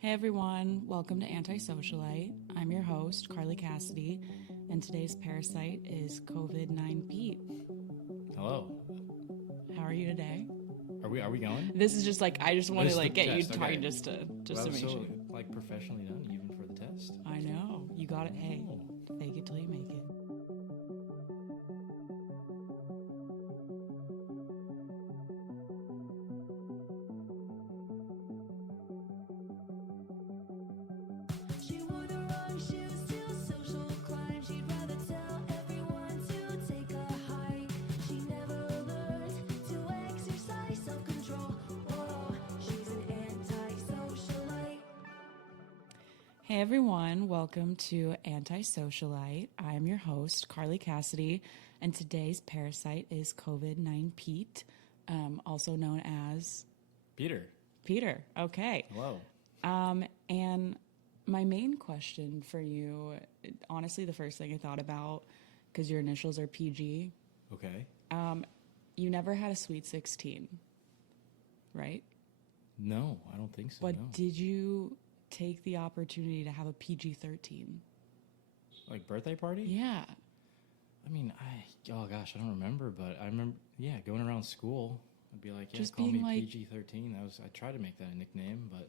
Hey everyone, welcome to Antisocialite. I'm your host, Carly Cassidy, and today's parasite is COVID-9 Pete. Hello. How are you today? Are we going? This is just like I just want to This is like the get you test, talking okay. just to That was make so sure. like professionally done, even for the test. I know you got it. Hey, Oh. fake it till you make it. She wore the wrong shoes to a social climb. She'd rather tell everyone to take a hike. She never learned to exercise self-control. Whoa, she's an antisocialite. Hey everyone, welcome to Antisocialite. I'm your host, Carly Cassidy, and today's parasite is COVID-9 Pete, also known as Peter. Peter. Okay. Hello. And my main question for you, honestly, the first thing I thought about, because your initials are PG, Okay. you never had a sweet 16, right? No, I don't think so. But no. did you take the opportunity to have a PG 13? Like birthday party? Yeah. I mean, oh gosh, I don't remember, but I remember, going around school. I'd be like, Just call being me like- PG-13. I tried to make that a nickname, but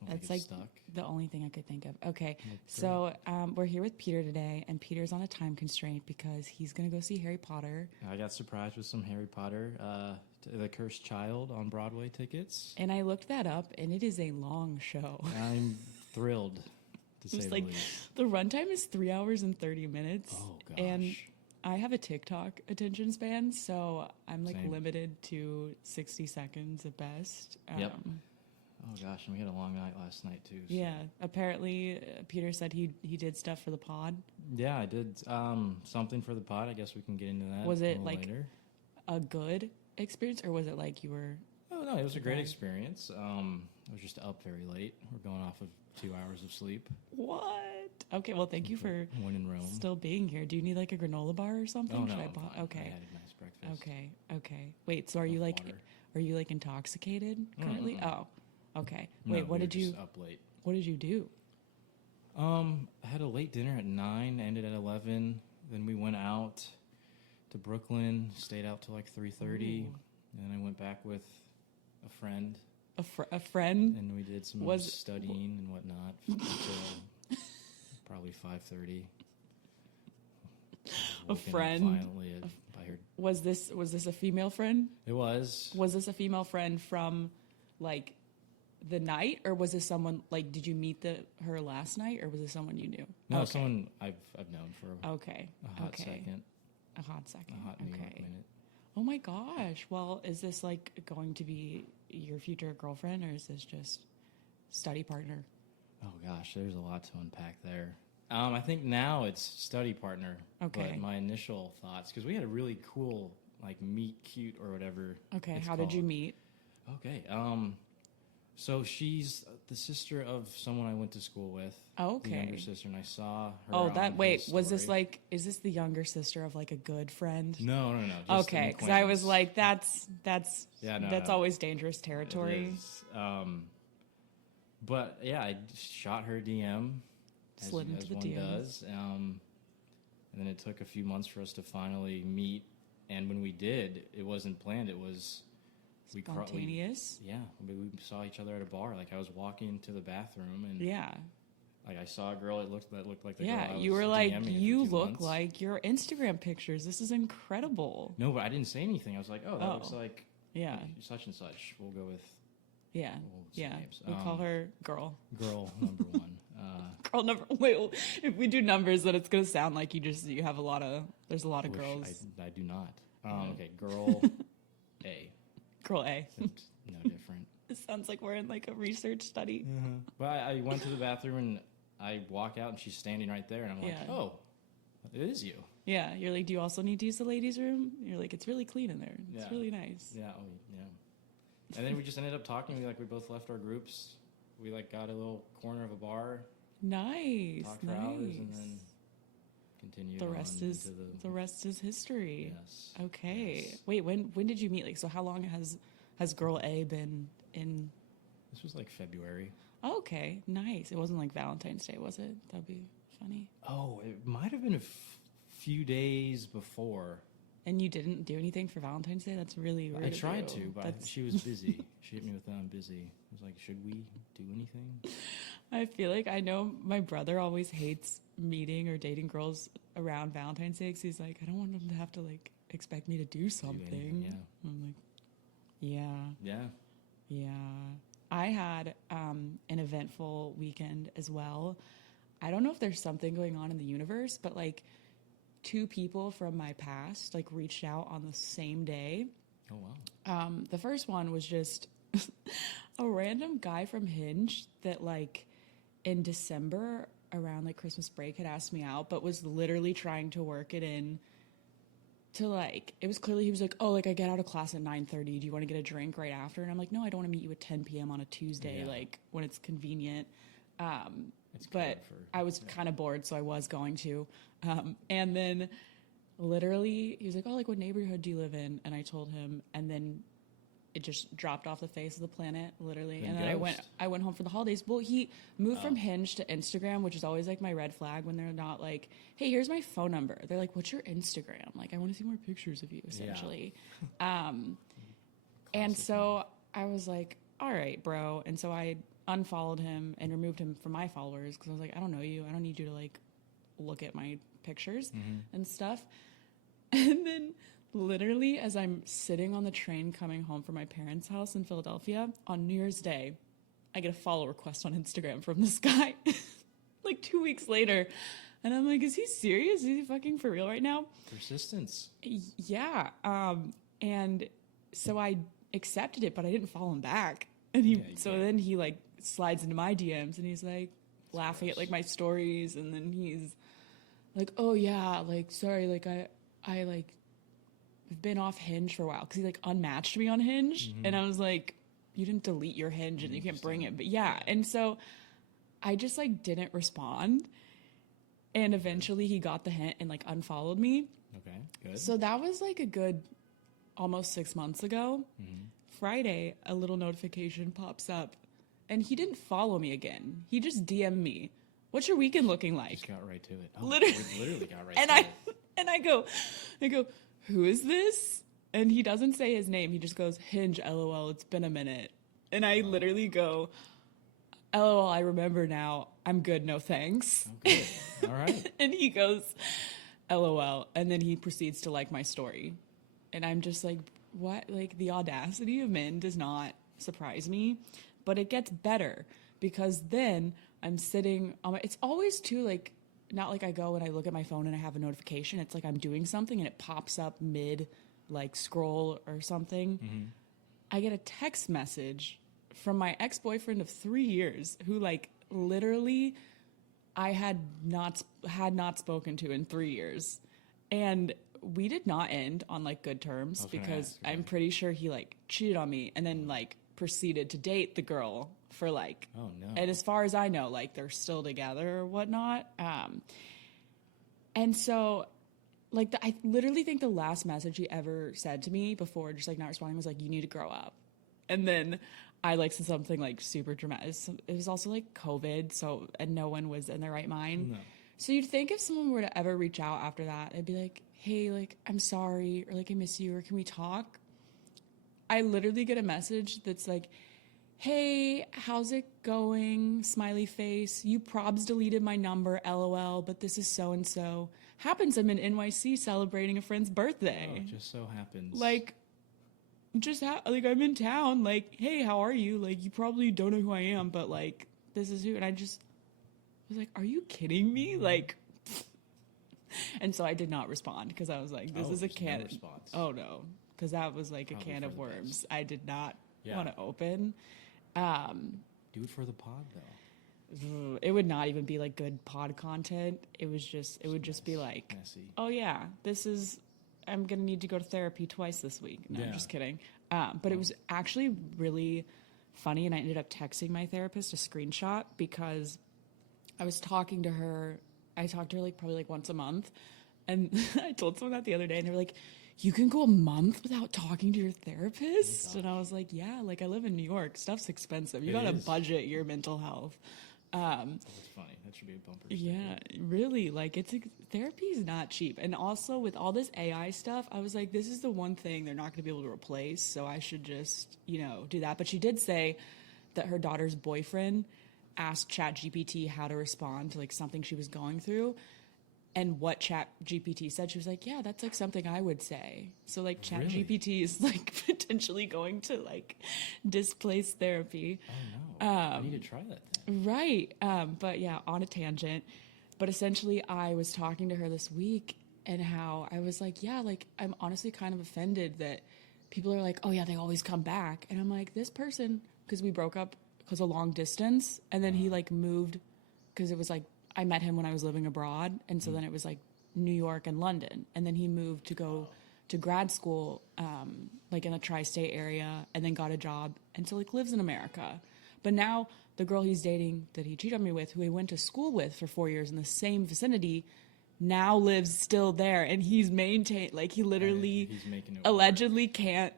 I don't That's think like it stuck. the only thing I could think of. Okay, Well, so we're here with Peter today, and Peter's on a time constraint because he's going to go see Harry Potter. I got surprised with some Harry Potter, The Cursed Child on Broadway tickets. And I looked that up, and it is a long show. I'm thrilled, to say It's the like least. the runtime is 3 hours and 30 minutes. Oh, gosh. And I have a TikTok attention span, so I'm like Same. limited to 60 seconds at best. Yep. Oh gosh, and we had a long night last night too. So. Yeah. Apparently, Peter said he did stuff for the pod. Yeah, I did something for the pod. I guess we can get into that. Was a it, little like, later. A good experience, or was it like you were? Oh no, it was a great Okay. experience. I was just up very late. We're going off of 2 hours of sleep. What? Okay. Well, thank you for When in Rome. still being here. Do you need like a granola bar or something? Oh no, Should I I'm buy? fine. Okay. I had a nice breakfast. Okay. Okay. Wait. So are you With like? water. Are you like intoxicated currently? Mm-mm. Oh. Okay. No, Wait. What we were did you? just up late. What did you do? I had a late dinner at 9, ended at 11. Then we went out to Brooklyn, stayed out till like 3:30, Ooh. and then I went back with a friend, A friend? and we did some Was- studying and whatnot until probably 5:30. A friend? Violently by her. Was this a female friend? It was. Was this a female friend from like the night, or was this someone like? Did you meet her last night, or was it someone you knew? No, Okay. someone I've known for Okay. a hot okay. second, A hot second. a hot New York okay. minute. Oh my gosh. Well, is this like going to be your future girlfriend, or is this just study partner? Oh gosh, there's a lot to unpack there. I think now it's study partner. Okay. But my initial thoughts, because we had a really cool like meet cute or whatever. Okay. it's How did you called. meet? Okay. So she's the sister of someone I went to school with. Oh, The okay. younger sister, and I saw her. Oh, that. on Wait. his Was this story. like? Is this the younger sister of like a good friend? No. Just Okay, an because I was acquaintance. like, that's Yeah, no, that's no. always dangerous It territory. is. But yeah, I shot her DM. Slid into the one DMs. does. And then it took a few months for us to finally meet. And when we did, it wasn't planned. It was Spontaneous. we saw each other at a bar. Like I was walking to the bathroom, and Yeah. like I saw a girl. That looked like the girl. Yeah. I You was were like, DMing for you 2 look months. like your Instagram pictures. This is incredible. No, but I didn't say anything. I was like, oh, that Oh. looks like Yeah. such and such. We'll go with Yeah. we'll say Yeah. names. We call her girl. Girl number one. Girl number. Wait. If we do numbers, then it's gonna sound like you have a lot of. There's a lot of Which girls. I do not. Yeah. Okay, girl A. Girl A. It's no different. It sounds like we're in like a research study. But I went to the bathroom and I walk out and she's standing right there and I'm like, Yeah. oh, it is you. Yeah. You're like, do you also need to use the ladies' room? You're like, it's really clean in there. It's Yeah. really nice. Yeah, yeah. And then we just ended up talking. We both left our groups. We got a little corner of a bar, Nice. talked for Nice. hours, and then continued. The on rest is into the rest is history. Yes. Okay. yes. Wait, when did you meet? Like, so how long has girl A been in? This was like February. Oh, okay, nice. It wasn't like Valentine's Day, was it? That'd be funny. Oh, it might have been a few days before. And you didn't do anything for Valentine's Day? That's really rude. I of tried you. to, but That's- she was busy. She hit me with that I'm busy. I was like, should we do anything? I feel like I know my brother always hates meeting or dating girls around Valentine's Day because he's like, I don't want them to have to like expect me to do something. anything, yeah. I'm like, yeah. Yeah. Yeah. I had an eventful weekend as well. I don't know if there's something going on in the universe, but like 2 people from my past like reached out on the same day. Oh, wow. The first one was just a random guy from Hinge that like in December around like Christmas break had asked me out, but was literally trying to work it in to like, it was clearly, he was like, oh, like I get out of class at 9:30. Do you want to get a drink right after? And I'm like, no, I don't want to meet you at 10 p.m. on a Tuesday, Yeah. like when it's convenient. It's But good for- I was kind of bored, so I was going to. And then literally he was like, oh, like what neighborhood do you live in? And I told him, and then it just dropped off the face of the planet, literally. Then And then ghost. I went home for the holidays. Well, he moved from Hinge to Instagram, which is always like my red flag when they're not like, hey, here's my phone number. They're like, what's your Instagram? Like, I want to see more pictures of you, essentially. And Classic so I was like, all right, bro. And so I unfollowed him and removed him from my followers because I was like, I don't know you. I don't need you to like look at my pictures and stuff. And then literally as I'm sitting on the train coming home from my parents' house in Philadelphia on New Year's Day, I get a follow request on Instagram from this guy like 2 weeks later. And I'm like, is he serious? Is he fucking for real right now? Persistence. Yeah. And so I accepted it, but I didn't follow him back. And he, Yeah, you so can't. then he like slides into my DMs and he's like laughing at like my stories. And then he's like, oh yeah, like, sorry, like I like have been off Hinge for a while. Cause he like unmatched me on Hinge. And I was like, you didn't delete your Hinge and you can't bring it. But yeah. And so I just like didn't respond. And eventually he got the hint and like unfollowed me. Okay, good. So that was like a good almost 6 months ago. Friday, a little notification pops up and he didn't follow me again. He just DM'd me. What's your weekend looking like? Just got right to it. Oh, Literally. we literally got right And to I it. and I go, who is this? And he doesn't say his name. He just goes, Hinge, LOL, it's been a minute. And I literally go, LOL, I remember now. I'm good, no thanks. Oh, good. All right. And he goes, LOL. And then he proceeds to like my story. And I'm just like, what? Like, the audacity of men does not surprise me. But it gets better because then I'm sitting on my, it's always too, like, not like I go and I look at my phone and I have a notification. It's like I'm doing something and it pops up mid, like, scroll or something. I get a text message from my ex-boyfriend of 3 years who, like, literally I had not spoken to in 3 years. And we did not end on like good terms was gonna because ask, okay. I'm pretty sure he like cheated on me and then like proceeded to date the girl for like, Oh, no. and as far as I know, like they're still together or whatnot. And so like I literally think the last message he ever said to me before just like not responding was like, you need to grow up. And then I like said something like super dramatic. It was also like COVID, so and no one was in their right mind. No. So you'd think if someone were to ever reach out after that, I'd be like, hey, like I'm sorry, or like I miss you, or can we talk? I literally get a message that's like, hey, how's it going? Smiley face. You probs deleted my number, LOL, but this is so-and-so. Happens I'm in NYC celebrating a friend's birthday. Oh, it just so happens. Like, like I'm in town. Like, hey, how are you? Like, you probably don't know who I am, but like, this is who. And I just was like, are you kidding me? Like, and so I did not respond because I was like, this is a there's no can. response. Oh no, because that was like Probably a can for of the worms. best. I did not Yeah. want to open. Do it for the pod, though. It would not even be like good pod content. It would just be like, Messy. oh yeah, I'm gonna need to go to therapy twice this week. No, I'm Yeah. just kidding. But it was actually really funny, and I ended up texting my therapist a screenshot because I was talking to her. I talked to her like probably like once a month, and I told someone that the other day, and they were like, you can go a month without talking to your therapist? And I was like, yeah, like I live in New York. Stuff's expensive. You got to budget your mental health. That's funny. That should be a bumper sticker. Yeah, really. Like therapy is not cheap. And also with all this AI stuff, I was like, this is the one thing they're not going to be able to replace. So I should just, do that. But she did say that her daughter's boyfriend asked ChatGPT how to respond to like something she was going through. And what ChatGPT said, she was like, yeah, that's like something I would say. So like ChatGPT is like potentially going to like displace therapy. Oh no, I need to try that then. Right. But yeah, on a tangent. But essentially I was talking to her this week and how I was like, yeah, like I'm honestly kind of offended that people are like, oh yeah, they always come back. And I'm like, this person, because we broke up because of long distance. And then he like moved because it was like, I met him when I was living abroad, and so then it was like New York and London, and then he moved to go to grad school, like in the tri-state area, and then got a job, and so like lives in America. But now the girl he's dating that he cheated on me with, who he went to school with for 4 years in the same vicinity, now lives still there, and he's maintained like he literally He's making it allegedly can't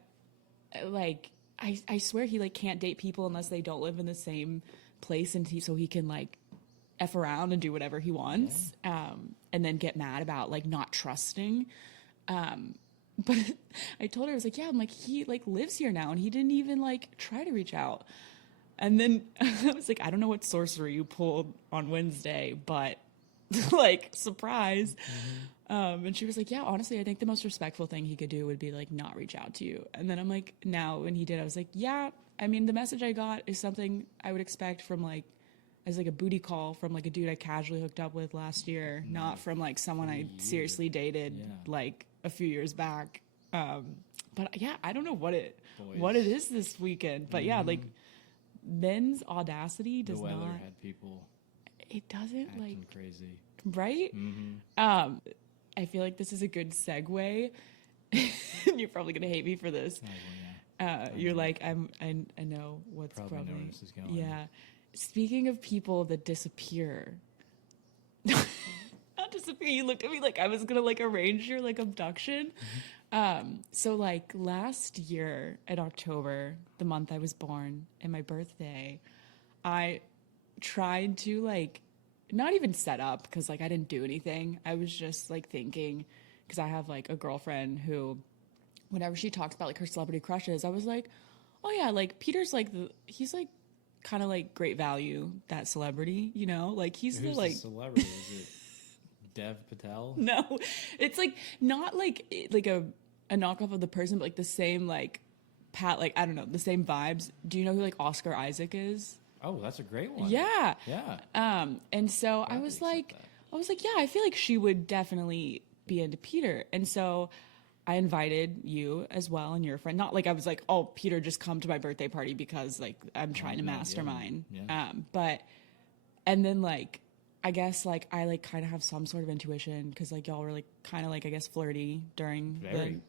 like I swear he like can't date people unless they don't live in the same place, and so he can like F around and do whatever he wants, and then get mad about like not trusting. But I told her, I was like, yeah, I'm like, he like lives here now and he didn't even like try to reach out. And then I was like, I don't know what sorcery you pulled on Wednesday, but like surprise. And she was like, yeah, honestly, I think the most respectful thing he could do would be like not reach out to you. And then I'm like, now when he did, I was like, yeah, I mean, the message I got is something I would expect from like, as like a booty call from like a dude I casually hooked up with last year, not from like someone I seriously dated like a few years back. But yeah, I don't know what it is this weekend. But yeah, like men's audacity does the weather not. Had people. It doesn't acting like crazy, right? I feel like this is a good segue. You're probably gonna hate me for this. Oh, well, yeah. You're like I know what's probably know where this is going. Yeah. Speaking of people that disappear, not disappear, you looked at me like I was gonna like arrange your like abduction. So like last year in October, the month I was born and my birthday, I tried to like not even set up because like I didn't do anything. I was just like thinking, because I have like a girlfriend who, whenever she talks about like her celebrity crushes, I was like, oh yeah, like Peter's like he's like kind of like great value, that celebrity, like he's Who's the like celebrity. Is it Dev Patel? No, it's like not like a knockoff of the person, but like the same like like I don't know, the same vibes. Do you know who like Oscar Isaac is? Oh, that's a great one. Yeah. And so I Glad was they like, accept yeah, I feel like she would definitely be into Peter. And so I invited you as well and your friend. Not like I was like, oh, Peter, just come to my birthday party because like I'm trying to mastermind. Yeah. And then like, I guess like I like kind of have some sort of intuition because like y'all were like kind of like I guess flirty during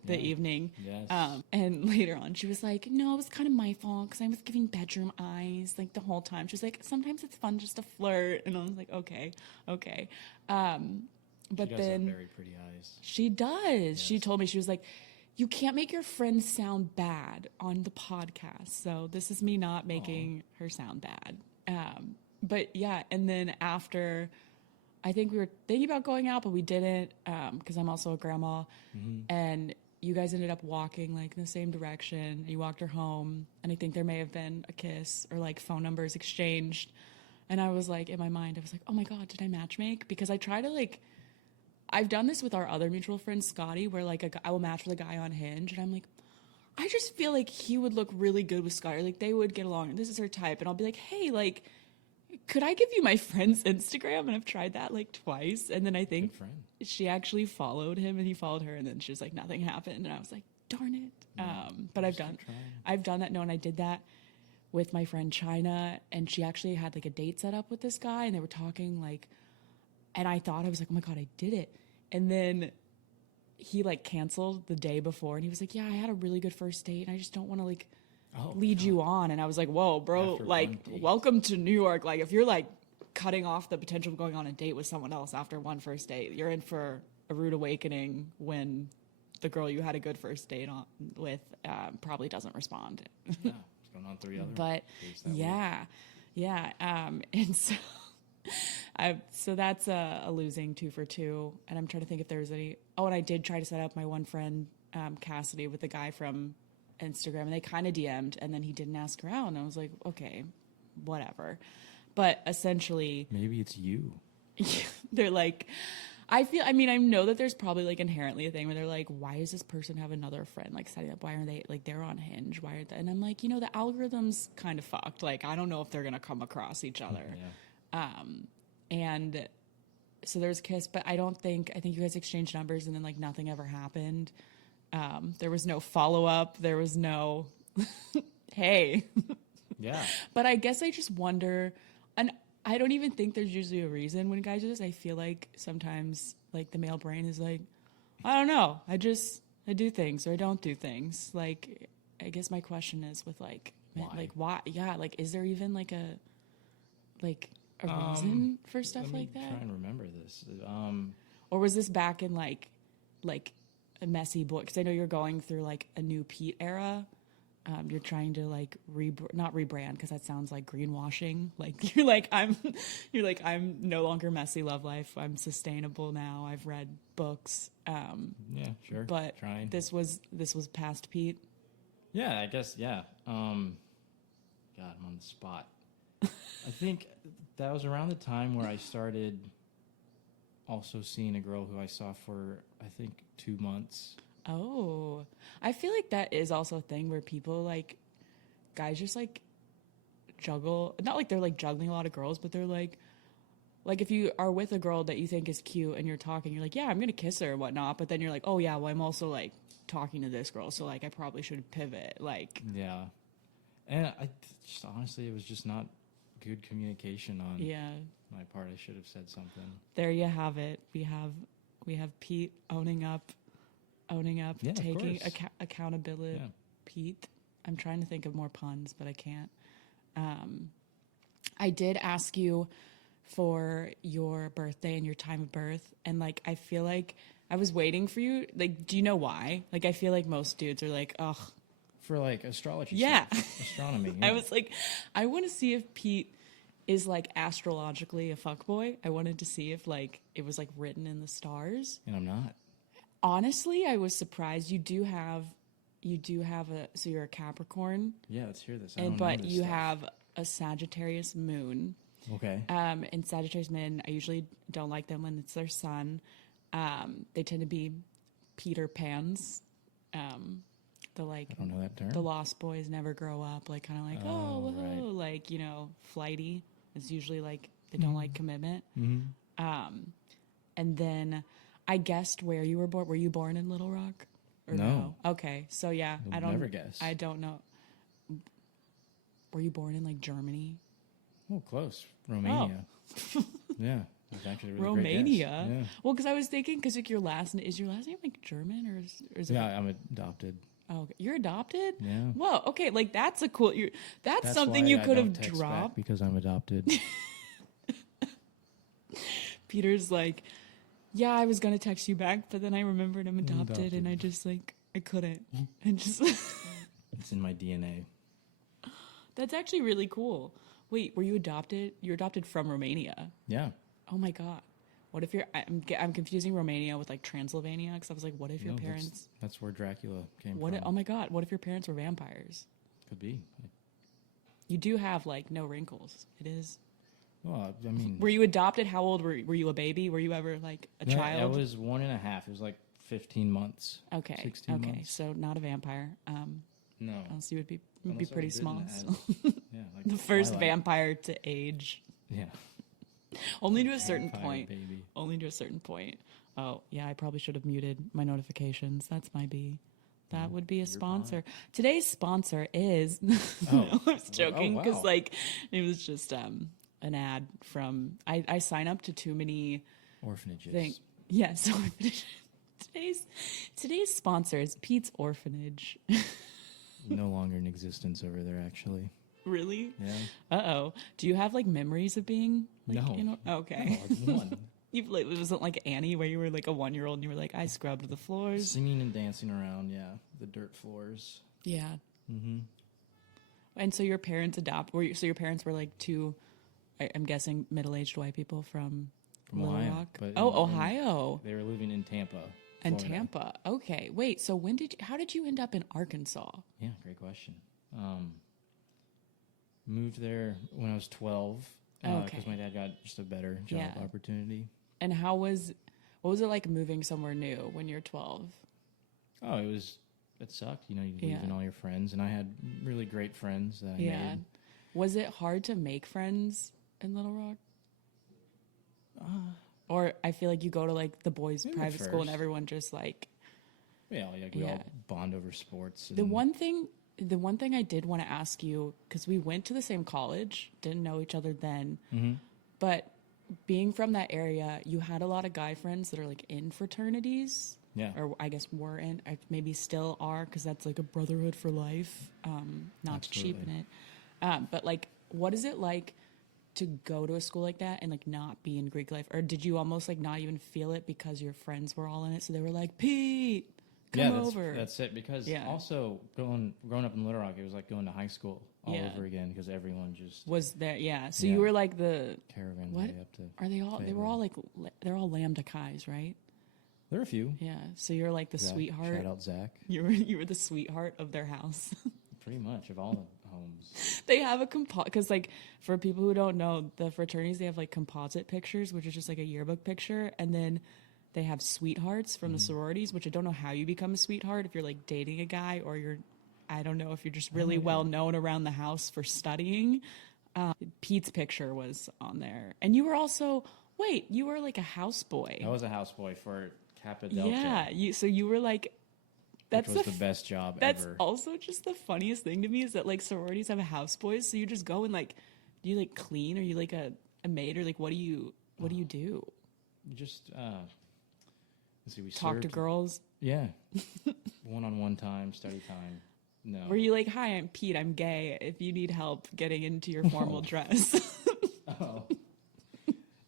the evening. Yes. And later on she was like, no, it was kind of my fault because I was giving bedroom eyes like the whole time. She was like, sometimes it's fun just to flirt, and I was like, okay. But she does then have very pretty eyes. she does. Yes. She told me, she was like, you can't make your friends sound bad on the podcast. So this is me not making her sound bad. But yeah, and then after, I think we were thinking about going out, but we didn't because I'm also a grandma. And you guys ended up walking like in the same direction. You walked her home, and I think there may have been a kiss or like phone numbers exchanged. And I was like, in my mind, I was like, oh my God, did I matchmake? Because I try to like, I've done this with our other mutual friend, Scotty, where like I will match with a guy on Hinge, and I'm like, I just feel like he would look really good with Scotty. Like they would get along. This is her type. And I'll be like, hey, like, could I give you my friend's Instagram? And I've tried that like twice. And then I think she actually followed him and he followed her. And then she was like, nothing happened. And I was like, darn it. But I've done that. No, and I did that with my friend China. And she actually had like a date set up with this guy. And they were talking like, and I thought, I was like, oh my God, I did it. And then he like canceled the day before. And he was like, yeah, I had a really good first date. And I just don't want to like lead you on. And I was like, whoa, bro, After like welcome to New York. Like if you're like cutting off the potential of going on a date with someone else after one first date, you're in for a rude awakening when the girl you had a good first date on with probably doesn't respond. Yeah, it's going on 3 other But dates that week. yeah. And so so that's a losing 2 for 2. And I'm trying to think if there's any. Oh, and I did try to set up my one friend Cassidy with the guy from Instagram, and they kind of DM'd, and then he didn't ask her out, and I was like, okay, whatever. But essentially, Maybe it's you. they're like, I know that there's probably like inherently a thing where they're like, why does this person have another friend like setting up? Why aren't they like, they're on Hinge? Why aren't they? And I'm like, the algorithm's kind of fucked. Like, I don't know if they're gonna come across each other. Yeah. And so there's a kiss, but I think you guys exchanged numbers, and then like nothing ever happened. There was no follow up. There was no, hey. Yeah. But I guess I just wonder, and I don't even think there's usually a reason when guys do this. I feel like sometimes like the male brain is like, I don't know. I do things or I don't do things. Like, I guess my question is with like, why? Yeah. Like, is there even like a reason for stuff like that? Try and remember this. Or was this back in like a messy boy? Because I know you're going through like a new Pete era. You're trying to like not rebrand, because that sounds like greenwashing. Like you're like I'm no longer messy love life. I'm sustainable now. I've read books. Yeah, sure. But Trying. this was past Pete. Yeah, I guess. Yeah. God, I'm on the spot. I think that was around the time where I started also seeing a girl who I saw for, I think, 2 months. Oh, I feel like that is also a thing where people like, guys just like juggle, not like they're like juggling a lot of girls, but they're like if you are with a girl that you think is cute and you're talking, you're like, yeah, I'm going to kiss her and whatnot. But then you're like, oh yeah, well, I'm also like talking to this girl. So like, I probably should pivot. Like, Yeah. And I just, honestly, it was just not good communication on my part. I should have said something. There you have it. We have Pete owning up, Yeah, taking of course. accountability. Yeah. Pete. I'm trying to think of more puns, but I can't. I did ask you for your birthday and your time of birth, and like I feel like I was waiting for you. Like, do you know why? Like, I feel like most dudes are like, ugh. For like astrology Yeah. stuff, astronomy. Yeah. I was like, I want to see if Pete is like astrologically a fuckboy. I wanted to see if like it was like written in the stars. And I'm not. Honestly, I was surprised. You do have so you're a Capricorn, Yeah, let's hear this. but you have a Sagittarius moon. Okay. And Sagittarius men, I usually don't like them when it's their sun. They tend to be Peter Pans. The like, I don't know that term. the lost boys never grow up, like kind of like, Oh, whoa, right. like, flighty. It's usually like they don't like commitment. Mm-hmm. And then I guessed where you were born. Were you born in Little Rock? Or No. Okay, so yeah, You'll I don't never guess. I don't know. Were you born in like Germany? Oh, close. Romania. Yeah. That's actually a really Romania. great guess. Yeah. Well, because I was thinking, because like is your last name like German or is it? Yeah, I'm adopted. Oh, okay. You're adopted? Yeah. Whoa. Okay, like that's a cool. That's That's something why you I could don't have text back, dropped. because I'm adopted. Peter's like, yeah, I was gonna text you back, but then I remembered I'm adopted, and I just like I couldn't, and just. It's in my DNA. That's actually really cool. Wait, were you adopted? You're adopted from Romania. Yeah. Oh my god. What if I'm confusing Romania with like Transylvania, because I was like, what if your No, parents? That's where Dracula came What? from. Oh my god. What if your parents were vampires? Could be. You do have like no wrinkles. It is. Well, I mean. Were you adopted? How old were you? A baby? Were you ever like a Yeah, child? I was 1.5. It was like 15 months. Okay. 16 okay. months. So not a vampire. No. Unless you would be Unless I pretty was small. bitten So. Yeah, like The first Twilight. vampire to age. Yeah. Only to a certain Vampire point. baby. Only to a certain point. Oh, yeah, I probably should have muted my notifications. That's my B. That would be a You're sponsor. Today's sponsor is. Oh. No, I was joking because, wow. like, it was just an ad from. I sign up to too many Orphanages. things. Yes. Today's sponsor is Pete's Orphanage. No longer in existence over there, actually. Really? Yeah. Uh-oh. Do you have, like, memories of being? Like, No. Okay. No, it's one. It wasn't like Annie where you were like a 1-year-old and you were like, I scrubbed the floors. Singing and dancing around, yeah, the dirt floors. Yeah. Mm-hmm. And so your parents so your parents were like two, I'm guessing, middle-aged white people from Little Ohio, Rock? but Ohio. They were living in Tampa. And Florida. Tampa. Okay. Wait, so how did you end up in Arkansas? Yeah, great question. Moved there when I was 12 because Okay. my dad got just a better job Yeah. opportunity. And what was it like moving somewhere new when you're 12? Oh, it sucked. You Yeah. leaving all your friends, and I had really great friends that I Yeah. made. Was it hard to make friends in Little Rock? Or I feel like you go to like the boys' Maybe private at school and first. everyone just like Yeah, like we Yeah. all bond over sports. the one thing I did want to ask you, because we went to the same college, didn't know each other then, but being from that area, you had a lot of guy friends that are like in fraternities. Yeah. Or I guess were in, maybe still are, because that's like a brotherhood for life. Not to cheapen Absolutely. it. But like, what is it like to go to a school like that and like not be in Greek life? Or did you almost like not even feel it because your friends were all in it? So they were like, Pete, come over. That's it. Because Yeah. also growing up in Little Rock, it was like going to high school all Yeah. over again because everyone just Was there? Yeah. So Yeah. you were like the, caravan what? way up to. Are they all, they were Fayetteville. all like, they're all Lambda Chis, right? There are a few. Yeah. So you're like the Zach, sweetheart. Shout out Zach. You were the sweetheart of their house. Pretty much of all the homes. They have a because like for people who don't know, the fraternities, they have like composite pictures, which is just like a yearbook picture, and then they have sweethearts from the sororities, which I don't know how you become a sweetheart if you're like dating a guy or I don't know if you're just really well known around the house for studying. Pete's picture was on there, and you were also you were like a houseboy. I was a houseboy for Kappa Delta. Yeah, you were like. Which was the best job That's ever. also just the funniest thing to me is that like sororities have a houseboys, so you just go and like, do you like clean, or you like a maid, or like what do you do? You just let's see, we Talk to served- girls. Yeah, one-on-one time, study time. No, Were you like, hi, I'm Pete, I'm gay. If you need help getting into your formal dress. Oh.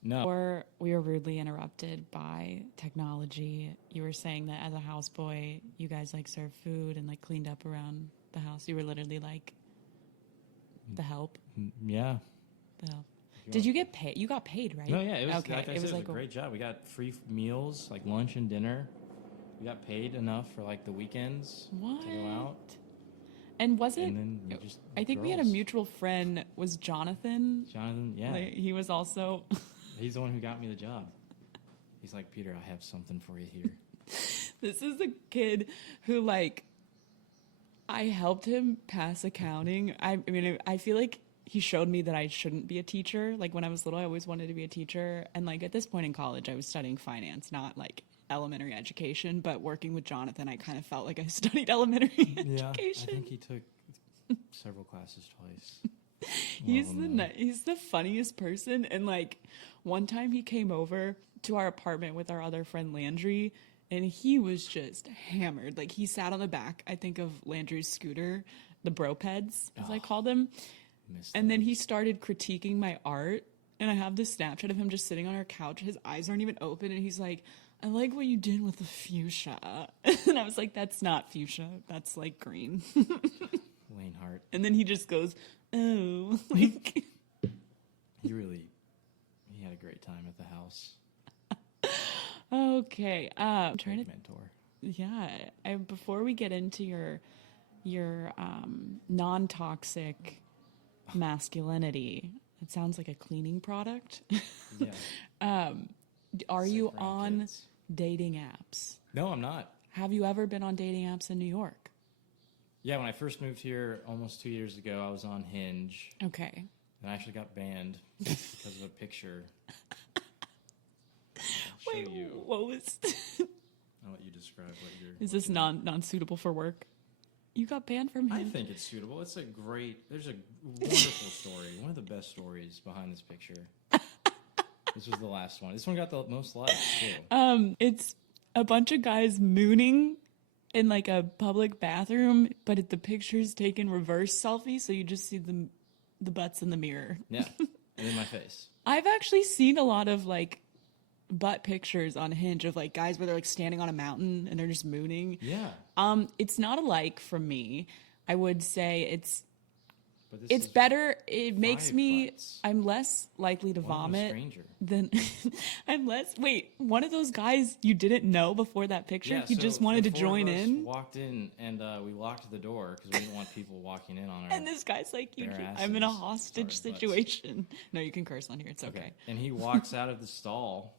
No. Or we were rudely interrupted by technology. You were saying that as a houseboy, you guys like served food and like cleaned up around the house. You were literally like the help. Yeah. The help. Did you get paid? You got paid, right? No, yeah, it was okay. like I said, it was a great job. We got free meals, like lunch and dinner. We got paid enough for like the weekends to go out. And was it? And then we just I think we had a girls. mutual friend. Was Jonathan? Jonathan, yeah. Like, he was also. He's the one who got me the job. He's like, Peter, I have something for you here. This is the kid who like. I helped him pass accounting. I mean, I feel like he showed me that I shouldn't be a teacher. Like when I was little, I always wanted to be a teacher. And like at this point in college, I was studying finance, not like elementary education. But working with Jonathan, I kind of felt like I studied elementary Yeah, education. I think he took several classes twice. He's the funniest person. And like one time he came over to our apartment with our other friend Landry, and he was just hammered. Like he sat on the back, I think, of Landry's scooter, the bropeds, as I called them. And then he started critiquing my art. And I have this Snapchat of him just sitting on our couch. His eyes aren't even open. And he's like, I like what you did with the fuchsia. And I was like, that's not fuchsia. That's like green. Lane Hart. And then he just goes, oh. Like, He had a great time at the house. okay. I'm trying to Great mentor. Yeah, before we get into your non-toxic masculinity, it sounds like a cleaning product. Yeah. Are you Sick brown on kids. dating apps? No, I'm not. Have you ever been on dating apps in New York? Yeah, when I first moved here almost 2 years ago, I was on Hinge. Okay. And I actually got banned because of a picture. I'll show you. what was? I'll let you describe what you're. Is this non-suitable for work? You got banned from I Hinge? think it's suitable. It's a great. There's a wonderful story. One of the best stories behind this picture. This was the last one. This one got the most likes too. It's a bunch of guys mooning in like a public bathroom, but the picture's taken reverse selfie, so you just see the butts in the mirror. Yeah, and in my face. I've actually seen a lot of like butt pictures on Hinge of like guys where they're like standing on a mountain and they're just mooning. Yeah. It's not a like from me. I would say it's But this it's is better. It makes 5 me. butts. I'm less likely to One of them a vomit stranger. than. I'm less. Wait, one of those guys you didn't know before that picture. Yeah, You so just wanted to the four of join us in. Walked in and we locked the door because we didn't want people walking in on our. And this guy's like, bare I'm in a asses. hostage Sorry, butts. situation. No, you can curse on here. It's okay. And he walks out of the stall.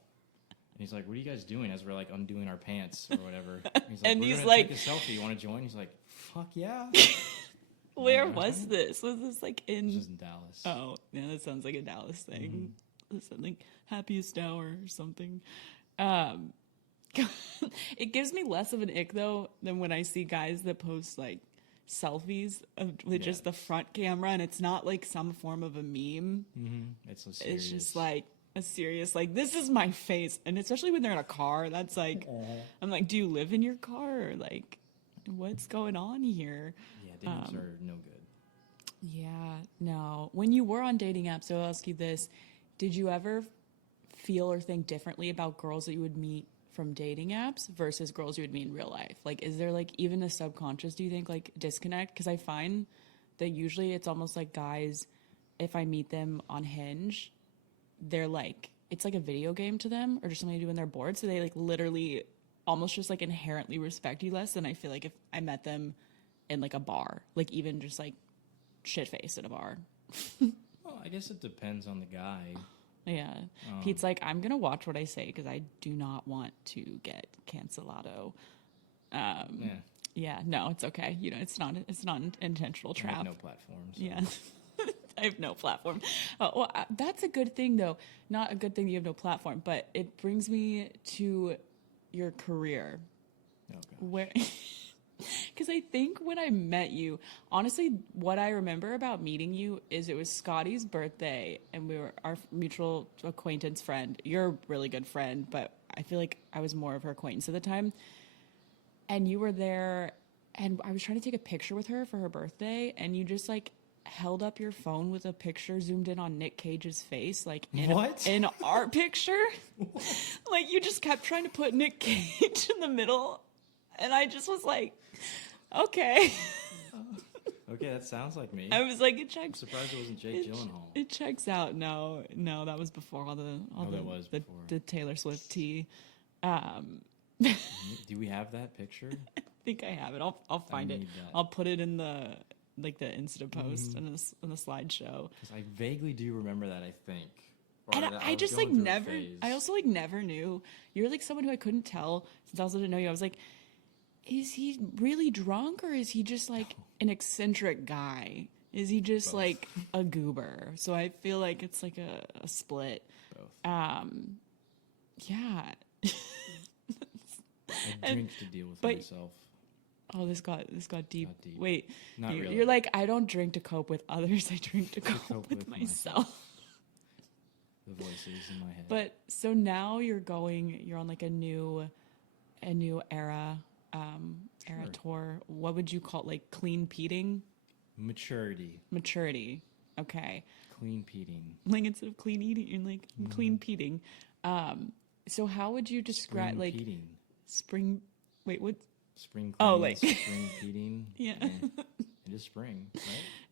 And he's like, "What are you guys doing?" As we're like undoing our pants or whatever. He's like, And "We're he's gonna like- take a selfie. You want to join?" He's like, "Fuck yeah!" Where Yeah. was this? Was this like in? This is in Dallas. Oh, yeah, that sounds like a Dallas thing. Listen, like happiest hour or something. It gives me less of an ick though than when I see guys that post like selfies with just the front camera and it's not like some form of a meme. It's so serious. It's just like a serious like this is my face, and especially when they're in a car. That's like I'm like, do you live in your car or like what's going on here? yeah, dating apps are no good. Yeah, no. When you were on dating apps, so I'll ask you this. Did you ever feel or think differently about girls that you would meet from dating apps versus girls you would meet in real life? Like, is there like even a subconscious, do you think, like disconnect? Because I find that usually it's almost like guys, if I meet them on Hinge, they're like, it's like a video game to them or just something to do when they're bored. So they like literally almost just like inherently respect you less than I feel like if I met them in like a bar, like even just like shit faced at a bar. Well, I guess it depends on the guy. Yeah. Pete's like, I'm going to watch what I say because I do not want to get cancelado. Yeah, Yeah, no, it's okay. You know, it's not an intentional I have trap. no platform. So. Yeah. I have no platform. Well, that's a good thing, though. Not a good thing you have no platform, but it brings me to your career. Oh, God. Where, because I think when I met you, honestly, what I remember about meeting you is it was Scotty's birthday, and we were our mutual acquaintance friend. You're a really good friend, but I feel like I was more of her acquaintance at the time. And you were there, and I was trying to take a picture with her for her birthday, and you just like held up your phone with a picture zoomed in on Nick Cage's face, like What? in our picture. Like you just kept trying to put Nick Cage in the middle, and I just was like, okay. Okay, that sounds like me. I was like, it I'm checks. surprised it wasn't Jake Gyllenhaal. It checks out. No, that was before all that was the, before. the Taylor Swift tea. Do we have that picture? I think I have it. I'll find it. need that. I'll put it in the Insta post and in the slideshow. Because I vaguely do remember that, I think. Or And that I was just going like through a never. phase. I also like never knew. You're like someone who I couldn't tell since I also didn't know you. I was like, is he really drunk or is he just like an eccentric guy? Is he just Both. like a goober? So I feel like it's like a split. Both. Yeah. I drink to deal with but- myself. Oh, this got deep. Got deep. Wait, Not really. you're like, I don't drink to cope with others. I drink to cope, cope with with myself. The voices in my head. But so now you're on like a new era Sure. tour. What would you call it? Like clean peating? Maturity. Okay. Clean peating. Like instead of clean eating, you're like clean peating. So how would you describe Spring like peating. spring? Wait, what? Spring clean. Oh, like- Spring peating. Yeah. It is spring, right?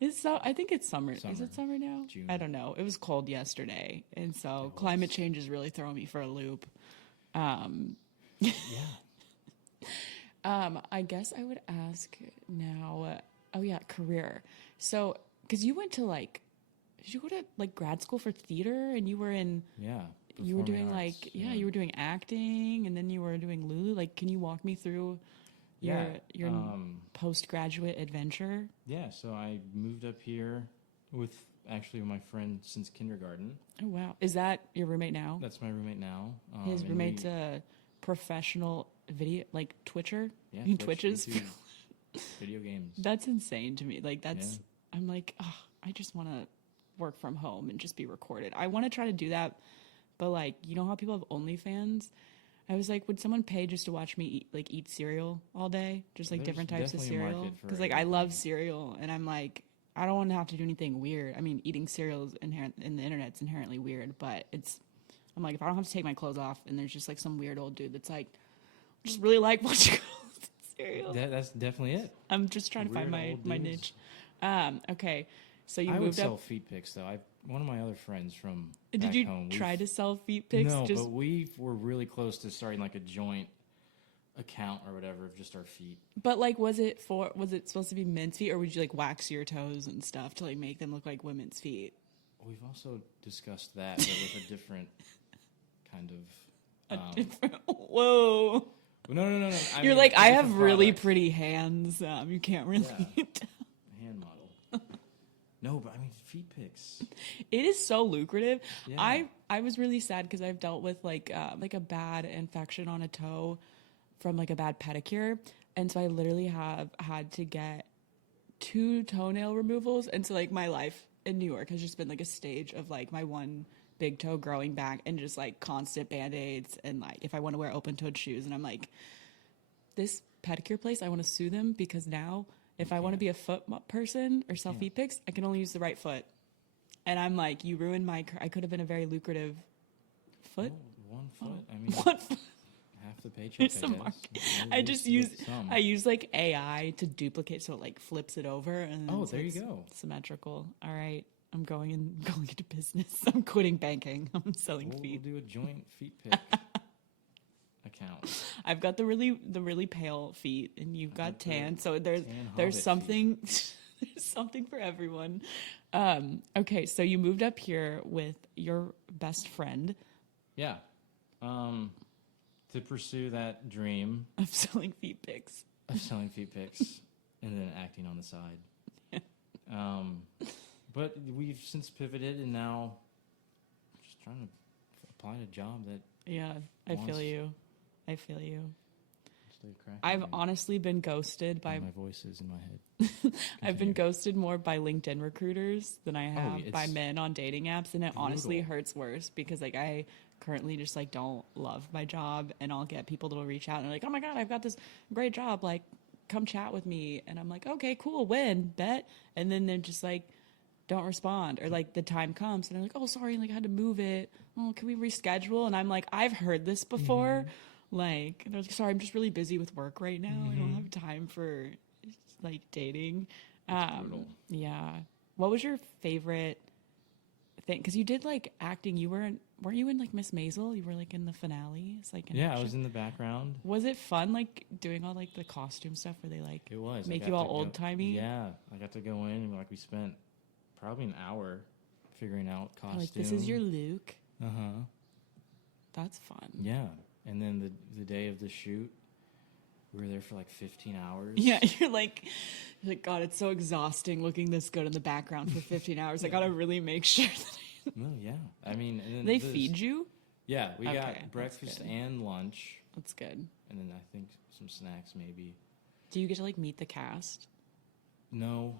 It's so. I think it's summer. Is Summer. it summer now? June. I don't know. It was cold yesterday, and so It climate was. change is really throwing me for a loop. Yeah. I guess I would ask now. Oh yeah, career. So, because you went to like, did you go to like grad school for theater, and you were in, Yeah. you were Performing doing arts, like, yeah, you were doing acting, and then you were doing Lulu. Like, can you walk me through your Yeah, postgraduate adventure? Yeah, so I moved up here with actually my friend since kindergarten. Oh wow, is that your roommate now? That's my roommate now. His and roommate's we- a professional video, like Twitcher. yeah, He Twitch, twitches. YouTube, video games. That's insane to me. Like that's, Yeah. I'm like, oh, I just want to work from home and just be recorded. I want to try to do that, but like, you know how people have OnlyFans? I was like, would someone pay just to watch me eat cereal all day? Just like There's different types of definitely a cereal? market for Because like I love everything. cereal, and I'm like, I don't want to have to do anything weird. I mean, eating cereal is inherent in the internet's inherently weird, but it's I'm like, if I don't have to take my clothes off and there's just like some weird old dude that's like, just really like watching girls in cereal. That's definitely it. I'm just trying to find Weird my old niche. Okay, so you I would moved sell up. feet pics though. One of my other friends from Did back you home, try to sell feet pics? No, Just but we were really close to starting like a joint account or whatever of just our feet. but like, was it supposed to be men's feet, or would you like wax your toes and stuff to like make them look like women's feet? We've also discussed that, but with a different kind of. Whoa! No. You're mean, like, a I different have really product. pretty hands. You can't really. Yeah. Hand model. No, but I mean feet pics. It is so lucrative. Yeah. I was really sad because I've dealt with like a bad infection on a toe from like a bad pedicure, and so I literally have had to get 2 toenail removals, and so like my life in New York has just been like a stage of like my one big toe growing back and just like constant band-aids, and like if I want to wear open-toed shoes, and I'm like, this pedicure place, I want to sue them because now if I want to be a foot person or sell feet pics, I can only use the right foot. And I'm like, you ruined I could have been a very lucrative foot. Oh, 1 foot. I mean, One foot. half the paycheck. Here's I some guess. market. At I least just you use get some. I use like AI to duplicate, so it like flips it over, and then Oh, so there you it's go. symmetrical. All right, I'm going into business. I'm quitting banking. I'm selling We'll feet. do a joint feet pic account. I've got the really pale feet, and you've got got the tan. So there's tan there's hobbit something there's something for everyone. Okay, so you moved up here with your best friend Yeah. To pursue that dream of selling feet pics. of selling feet pics and then acting on the side. But we've since pivoted and now just trying to apply to a job that Yeah, I feel Wants- you. I feel you. stay cracking. I've honestly been ghosted by my voice is in my head. I've been Continue. ghosted more by LinkedIn recruiters than I have by it's men on dating apps, and it honestly brutal. hurts worse because like I currently just like don't love my job, and I'll get people that'll reach out and they're like, "Oh my god, I've got this great job, like come chat with me," and I'm like, "Okay, cool, when bet," and then they're just like don't respond, or like the time comes and they're like, "Oh, sorry, like I had to move it. Oh, can we reschedule?" And I'm like, I've heard this before. Like, they're like, "Sorry, I'm just really busy with work right now. I don't have time for like dating." brutal. Yeah. What was your favorite thing? Because you did like acting. Weren't you in like Miss Maisel? You were like in the finale. It's like an Yeah, I action. was in the background. Was it fun like doing all like the costume stuff where they like It was. I make got you all to go- old timey? Yeah, I got to go in and like we spent probably an hour figuring out costume. Like, this is your Luke. Uh-huh. That's fun. Yeah. And then the day of the shoot, we were there for like 15 hours. Yeah, you're like, God, it's so exhausting looking this good in the background for 15 hours. I gotta really make sure that No, yeah. I mean, and then they this- feed you. Yeah, we Okay, got that's breakfast good. and lunch, That's good. and then I think some snacks maybe. Do you get to like meet the cast? No,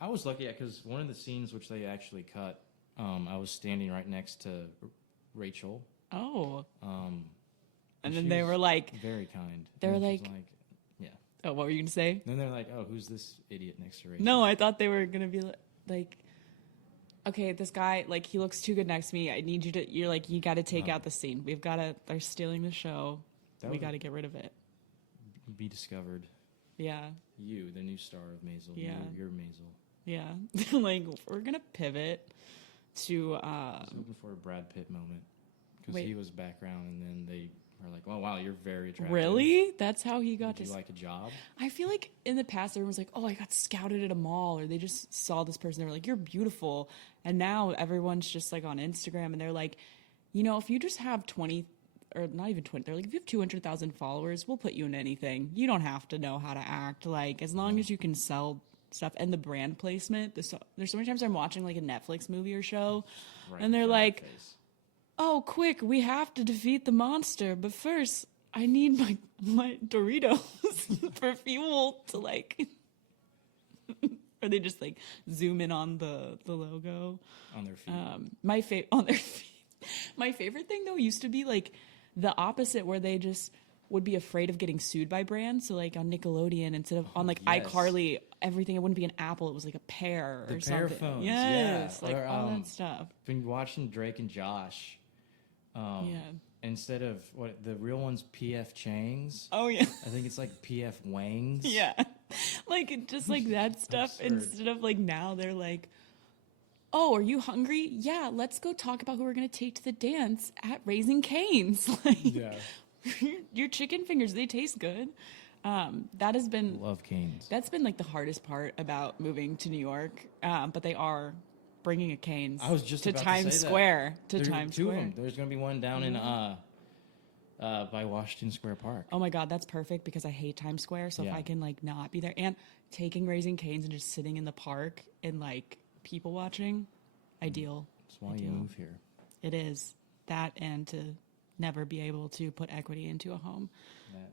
I was lucky because one of the scenes which they actually cut, I was standing right next to Rachel. Oh, and she then they was were like, very kind. They were And she's like- yeah. "Oh, what were you gonna say?" Then they're like, oh, who's this idiot next to Rachel? No, I thought they were gonna be like, "Okay, this guy, like, he looks too good next to me. I need you to." You're like, "You got to take out the scene. We've got to. They're stealing the show. That We would got to get rid of it." be discovered. Yeah, You, the new star of Maisel. Yeah. You're Maisel. yeah. Like, we're gonna pivot to. I was hoping for a Brad Pitt moment because Wait. he was background, and then they were like, "Oh wow, you're very attractive." Really? That's how he got Would to. you like a job? I feel like in the past everyone was like, "Oh, I got scouted at a mall," or they just saw this person. They were like, "You're beautiful," and now everyone's just like on Instagram and they're like, "You know, if you just have 20, or not even 20, they're like, if you have 200,000 followers, we'll put you in anything. You don't have to know how to act. Like, as long as you can sell stuff." And the brand placement. There's so many times I'm watching like a Netflix movie or show, Right and they're in front of like, your face. "Oh, quick, we have to defeat the monster, but first I need my Doritos for fuel to like." Or they just like zoom in on the logo. on their feet. On their feet. My favorite thing though used to be like the opposite, where they just would be afraid of getting sued by brands. So like on Nickelodeon, instead of on like yes. iCarly, everything, it wouldn't be an apple, it was like a pear or The something. pear phones, Yes, yeah. like Or, all that stuff. Been watching Drake and Josh. Yeah. Instead of what the real one's PF Chang's. Oh yeah. I think it's like PF Wang's. Yeah. Like just like that stuff Absurd. instead of like now they're like, oh, are you hungry? Yeah, let's go talk about who we're gonna take to the dance at Raising Cane's. Like Yeah. your chicken fingers, they taste good. That has been Love Cane's. that's been like the hardest part about moving to New York. But they are bringing a Cane's I was just to about to Times say that. Square. To There are Times two of Square. them. There's going to be one down in by Washington Square Park. Oh my God, that's perfect because I hate Times Square. So if Yeah. I can like not be there and taking Raising Cane's and just sitting in the park and like people watching, ideal. That's why you Ideal. move here. It is that and to never be able to put equity into a home.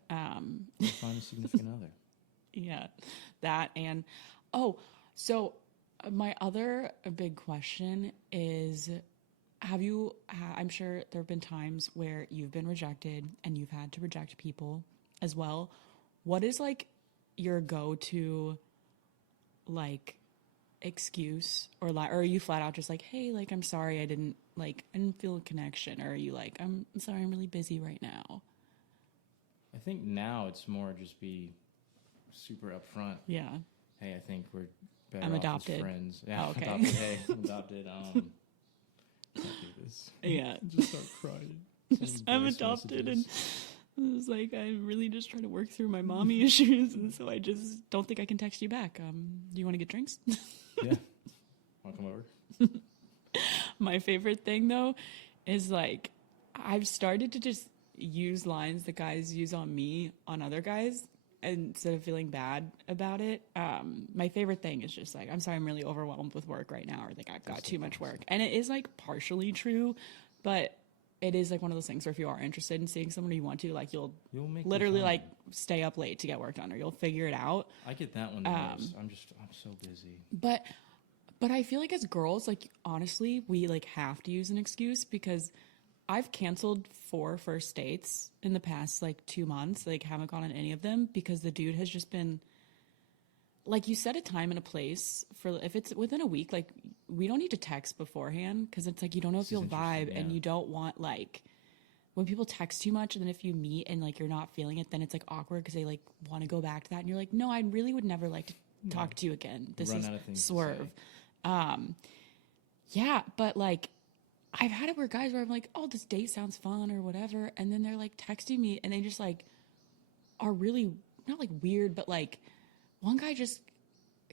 You'll find a significant other. Yeah, that and so my other big question is, I'm sure there have been times where you've been rejected and you've had to reject people as well. What is like your go-to like excuse or are you flat out just like, hey, like I'm sorry I didn't feel a connection, or are you like I'm sorry I'm really busy right now? I think now it's more just be super upfront. Yeah. Hey, I think we're better I'm off adopted. as friends. Yeah, Oh, okay. adopted. Hey, I'm adopted. Can't do this. Yeah. Just start crying. I'm adopted and it was like I'm really just trying to work through my mommy issues, and so I just don't think I can text you back. Do you want to get drinks? Yeah. Want to come over? My favorite thing though is like I've started to just use lines that guys use on me on other guys instead of feeling bad about it. My favorite thing is just like, I'm sorry, I'm really overwhelmed with work right now, or like I've got too much work. And it is like partially true, but it is like one of those things where if you are interested in seeing someone or you want to, like you'll make literally the like time. stay up late to get work done, or you'll figure it out. I get that one the most. I'm so busy. But I feel like as girls, like honestly, we like have to use an excuse because I've canceled 4 first dates in the past like 2 months. Like haven't gone on any of them because the dude has just been like, you set a time and a place for if it's within a week, like we don't need to text beforehand because it's like you don't know if you'll vibe and you don't want like when people text too much, and then if you meet and like you're not feeling it, then it's like awkward because they like want to go back to that and you're like, no, I really would never like to talk to you again. This is swerve. Yeah, but like I've had it where guys where I'm like, oh, this date sounds fun or whatever, and then they're like texting me and they just like are really not like weird, but like one guy just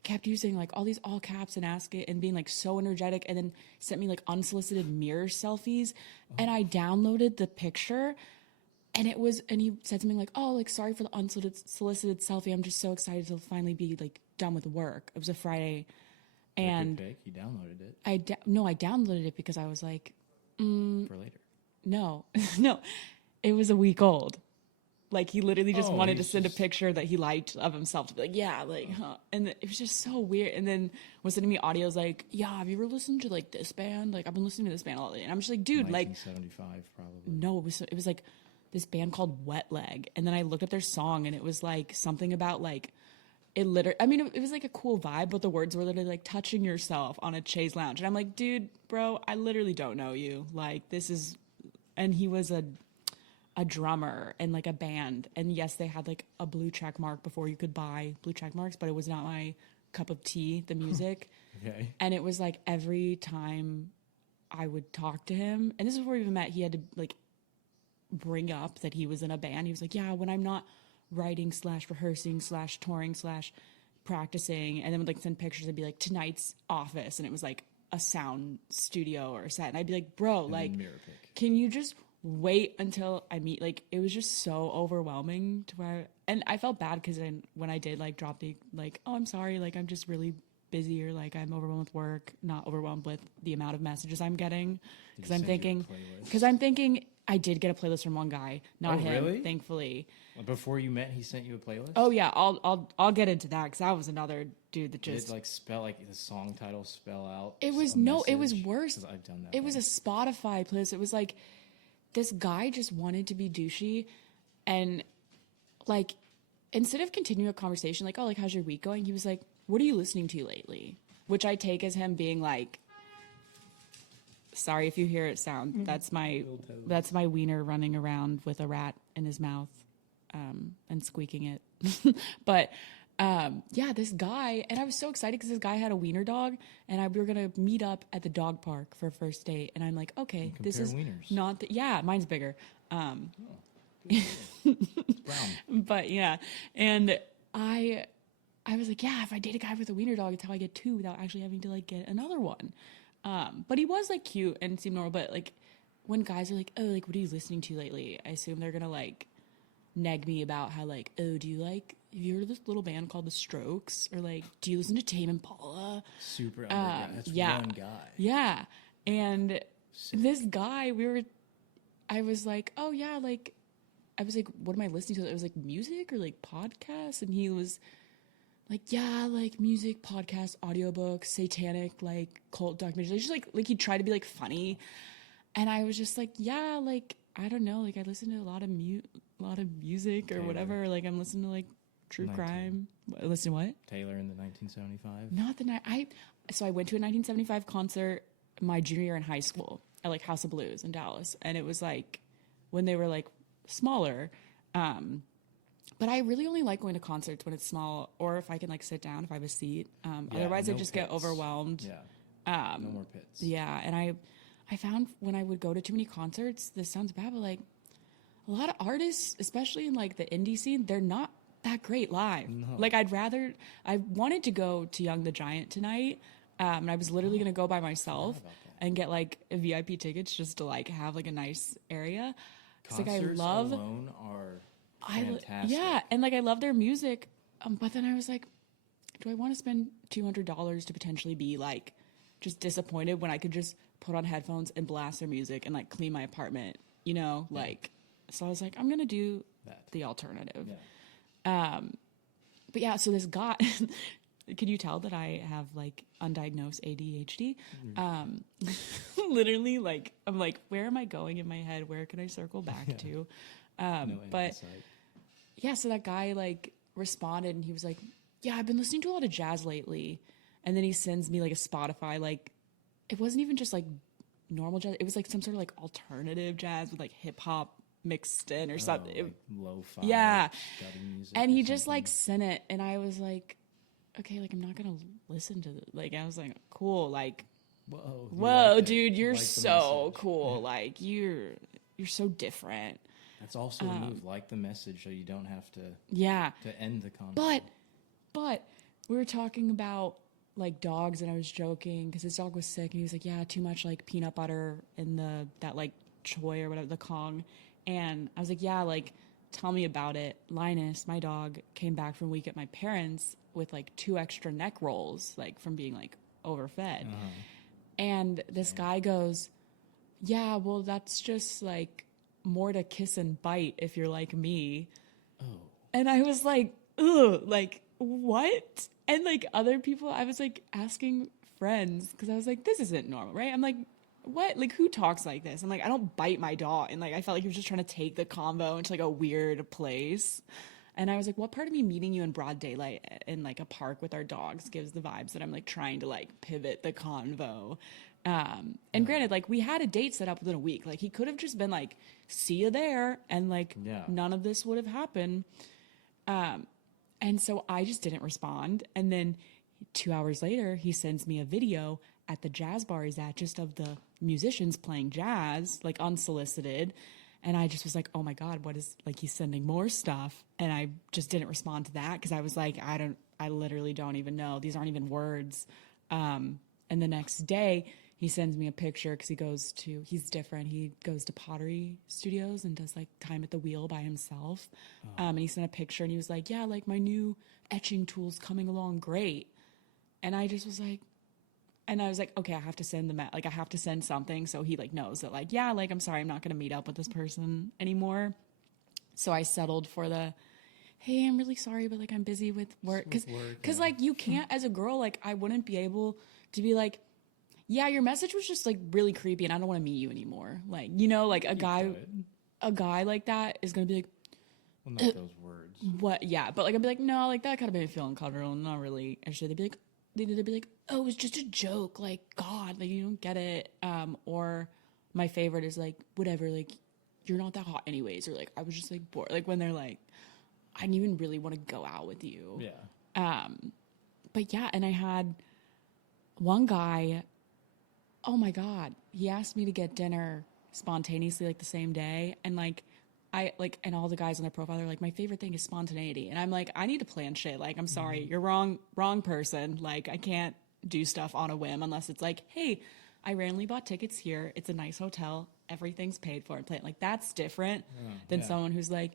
kept using like all these all caps and ask it and being like so energetic, and then sent me like unsolicited mirror selfies, and I downloaded the picture and he said something like, oh, like sorry for the unsolicited selfie, I'm just so excited to finally be like done with work. It was a Friday. And you downloaded it I downloaded it because I was like, for later. no, it was a week old. Like he literally just wanted to send a picture that he liked of himself to be like, yeah, like, huh. And it was just so weird. And then was sending me audios like, yeah, have you ever listened to like this band? Like I've been listening to this band all day. And I'm just like, dude, like 1975 probably. no, it was like this band called Wet Leg. And then I looked up their song and it was like something about like, it was like a cool vibe, but the words were literally like touching yourself on a chaise lounge. And I'm like, dude, bro, I literally don't know you. Like and he was a drummer in like a band. And yes, they had like a blue check mark before you could buy blue check marks, but it was not my cup of tea, the music. Okay. And it was like every time I would talk to him, and this is before we even met, he had to like bring up that he was in a band. He was like, yeah, when I'm not writing / rehearsing / touring / practicing, and then would like send pictures and be like tonight's office, and it was like a sound studio or a set, and I'd be like, bro, And like then mirror pic. can you just wait until I meet? Like it was just so overwhelming to where, and I felt bad because when I did like drop the like, oh, I'm sorry, like I'm just really busy, or like I'm overwhelmed with work, not overwhelmed with the amount of messages I'm getting, because I'm thinking I did get a playlist from one guy, not him, really? Thankfully. Before you met, he sent you a playlist? Oh yeah, I'll get into that because that was another dude that just Did it like spell like the song title spell out? It was it was worse. 'Cause I've done that. It was a Spotify playlist. It was like this guy just wanted to be douchey, and like instead of continuing a conversation like, oh, like how's your week going, he was like, what are you listening to lately? Which I take as him being like, Sorry if you hear it sound. That's my wiener running around with a rat in his mouth, and squeaking it. But yeah, this guy, and I was so excited because this guy had a wiener dog, and we were gonna meet up at the dog park for a first date. And I'm like, okay, this is wieners. not yeah, mine's bigger. Brown. But yeah, and I was like, yeah, if I date a guy with a wiener dog, it's how I get two without actually having to like get another one. But he was like cute and seemed normal. But like when guys are like, oh, like what are you listening to lately? I assume they're gonna like neg me about how like, oh, have you heard of this little band called The Strokes? Or like, do you listen to Tame Impala? Super underground. That's yeah. one guy. Yeah. And this guy, I was like, oh yeah, like, I was like, what am I listening to? It was like music or like podcasts. And he was like, yeah, like music, podcasts, audiobooks, satanic, like cult documentaries. Just like he tried to be like funny. And I was just like, yeah, like, I don't know. Like I listen to a lot of music or Taylor. whatever. Like I'm listening to like true crime. Listen to what? Taylor in the 1975. Not the night. So I went to a 1975 concert my junior year in high school at like House of Blues in Dallas. And it was like when they were like smaller. But I really only like going to concerts when it's small or if I can like sit down, if I have a seat. Otherwise I just get overwhelmed. Yeah. No more pits. Yeah. And I found when I would go to too many concerts, this sounds bad, but like a lot of artists, especially in like the indie scene, they're not that great live. No. Like I wanted to go to Young the Giant tonight. And I was literally going to go by myself and get like VIP tickets just to like have like a nice area. Concerts like I love alone are fantastic. yeah, and like I love their music, but then I was like, do I want to spend $200 to potentially be like just disappointed when I could just put on headphones and blast their music and like clean my apartment, you know? Yeah. Like, so I was like, I'm gonna do the alternative. Yeah. But yeah, so this guy, could you tell that I have like undiagnosed ADHD? Literally, like I'm like, where am I going in my head? Where can I circle back to? But yeah, so that guy like responded and he was like, yeah, I've been listening to a lot of jazz lately. And then he sends me like a Spotify, like it wasn't even just like normal jazz. It was like some sort of like alternative jazz with like hip hop mixed in or something. Like lo-fi. Yeah. Music and he just like sent it. And I was like, okay, like I'm not going to listen to it. Like, I was like, cool. Like, whoa, like dude, you're like so cool. Yeah. Like you're so different. That's also the move. Like the message so you don't have to end the conversation. But we were talking about like dogs and I was joking because his dog was sick and he was like, yeah, too much like peanut butter in that like choy or whatever, the Kong. And I was like, yeah, like tell me about it. Linus, my dog, came back from a week at my parents with like 2 extra neck rolls, like from being like overfed. And this guy goes, yeah, well, that's just like more to kiss and bite if you're like me. Oh. And I was like, ugh, like what? And like other people, I was like asking friends because I was like, this isn't normal, right? I'm like, what? Like who talks like this? I'm like, I don't bite my dog. And like I felt like he was just trying to take the convo into like a weird place. And I was like, what part of me meeting you in broad daylight in like a park with our dogs gives the vibes that I'm like trying to like pivot the convo? And granted, like we had a date set up within a week. Like he could have just been like, see you there. And like none of this would have happened. And so I just didn't respond. And then 2 hours later, he sends me a video at the jazz bar he's at, just of the musicians playing jazz, like unsolicited. And I just was like, oh my God, what is, like, he's sending more stuff. And I just didn't respond to that because I was like, I literally don't even know. These aren't even words. And the next day he sends me a picture because he's different. He goes to pottery studios and does like time at the wheel by himself. And he sent a picture and he was like, yeah, like my new etching tool's coming along great. And I just was like, and I was like, okay, I have to send I have to send something. So he like knows that like, yeah, like, I'm sorry, I'm not going to meet up with this person anymore. So I settled for hey, I'm really sorry, but like, I'm busy with work. Cause like you can't, as a girl, like I wouldn't be able to be like, yeah, your message was just like really creepy and I don't want to meet you anymore. Like, you know, like a guy like that is going to be like, well, not those words. What? Yeah. But like, I'd be like, no, like that kind of made me feel uncomfortable. I'm not really interested. They'd be like, they'd either be like, oh, it was just a joke. Like, God, like, you don't get it. Or my favorite is like, whatever, like, you're not that hot anyways. Or like, I was just like bored. Like when they're like, I didn't even really want to go out with you. Yeah. But yeah, and I had one guy, oh my God, he asked me to get dinner spontaneously like the same day. And like, and all the guys on their profile are like, my favorite thing is spontaneity. And I'm like, I need to plan shit. Like, I'm sorry, you're wrong person. Like, I can't do stuff on a whim unless it's like, hey, I randomly bought tickets here. It's a nice hotel. Everything's paid for and planned. Like, that's different than someone who's like,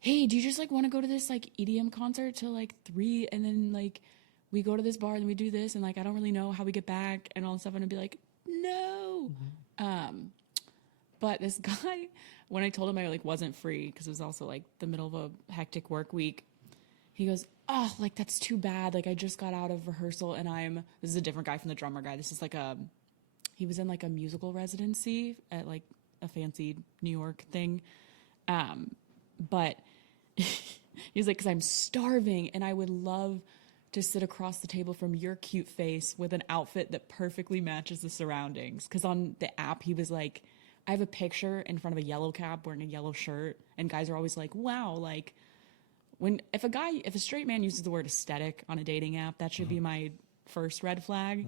hey, do you just like want to go to this like EDM concert till like 3 and then like we go to this bar and we do this and like I don't really know how we get back and all this stuff, and I'd be like, no. But this guy, when I told him I like wasn't free because it was also like the middle of a hectic work week, he goes, oh, like that's too bad. Like I just got out of rehearsal and this is a different guy from the drummer guy. This is like he was in like a musical residency at like a fancy New York thing. But he's like, because I'm starving and I would love to sit across the table from your cute face with an outfit that perfectly matches the surroundings. Because on the app, he was like, I have a picture in front of a yellow cap wearing a yellow shirt. And guys are always like, wow, like if a straight man uses the word aesthetic on a dating app, that should be my first red flag.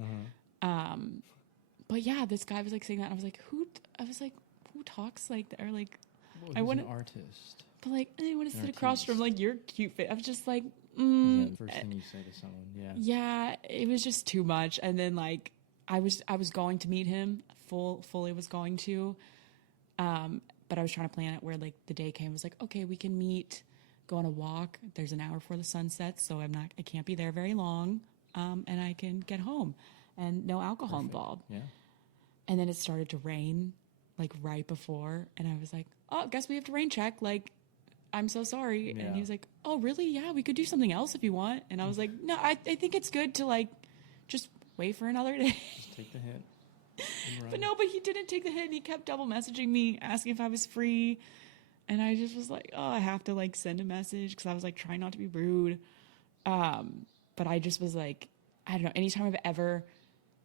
But yeah, this guy was like saying that. And I was like, who talks like that? Or like, Well, I want an artist. But like, I want to sit across artiste. from like your cute face. I was just like, Is that the first thing you say to someone? Yeah. yeah, it was just too much. And then like, I was going to meet him, fully was going to, but I was trying to plan it where like the day came. I was like, okay, we can meet, go on a walk. There's an hour before the sun sets, so I can't be there very long, and I can get home, and no alcohol involved. Yeah. And then it started to rain, like right before, and I was like, oh, I guess we have to rain check. Like, I'm so sorry. Yeah. And he was like, oh, really? Yeah, we could do something else if you want. And I was like, no, I think it's good to like just wait for another day. Just take the hint. But he didn't take the hit, and he kept double messaging me, asking if I was free. And I just was like, oh, I have to like send a message because I was like trying not to be rude. But I just was like, I don't know, anytime I've ever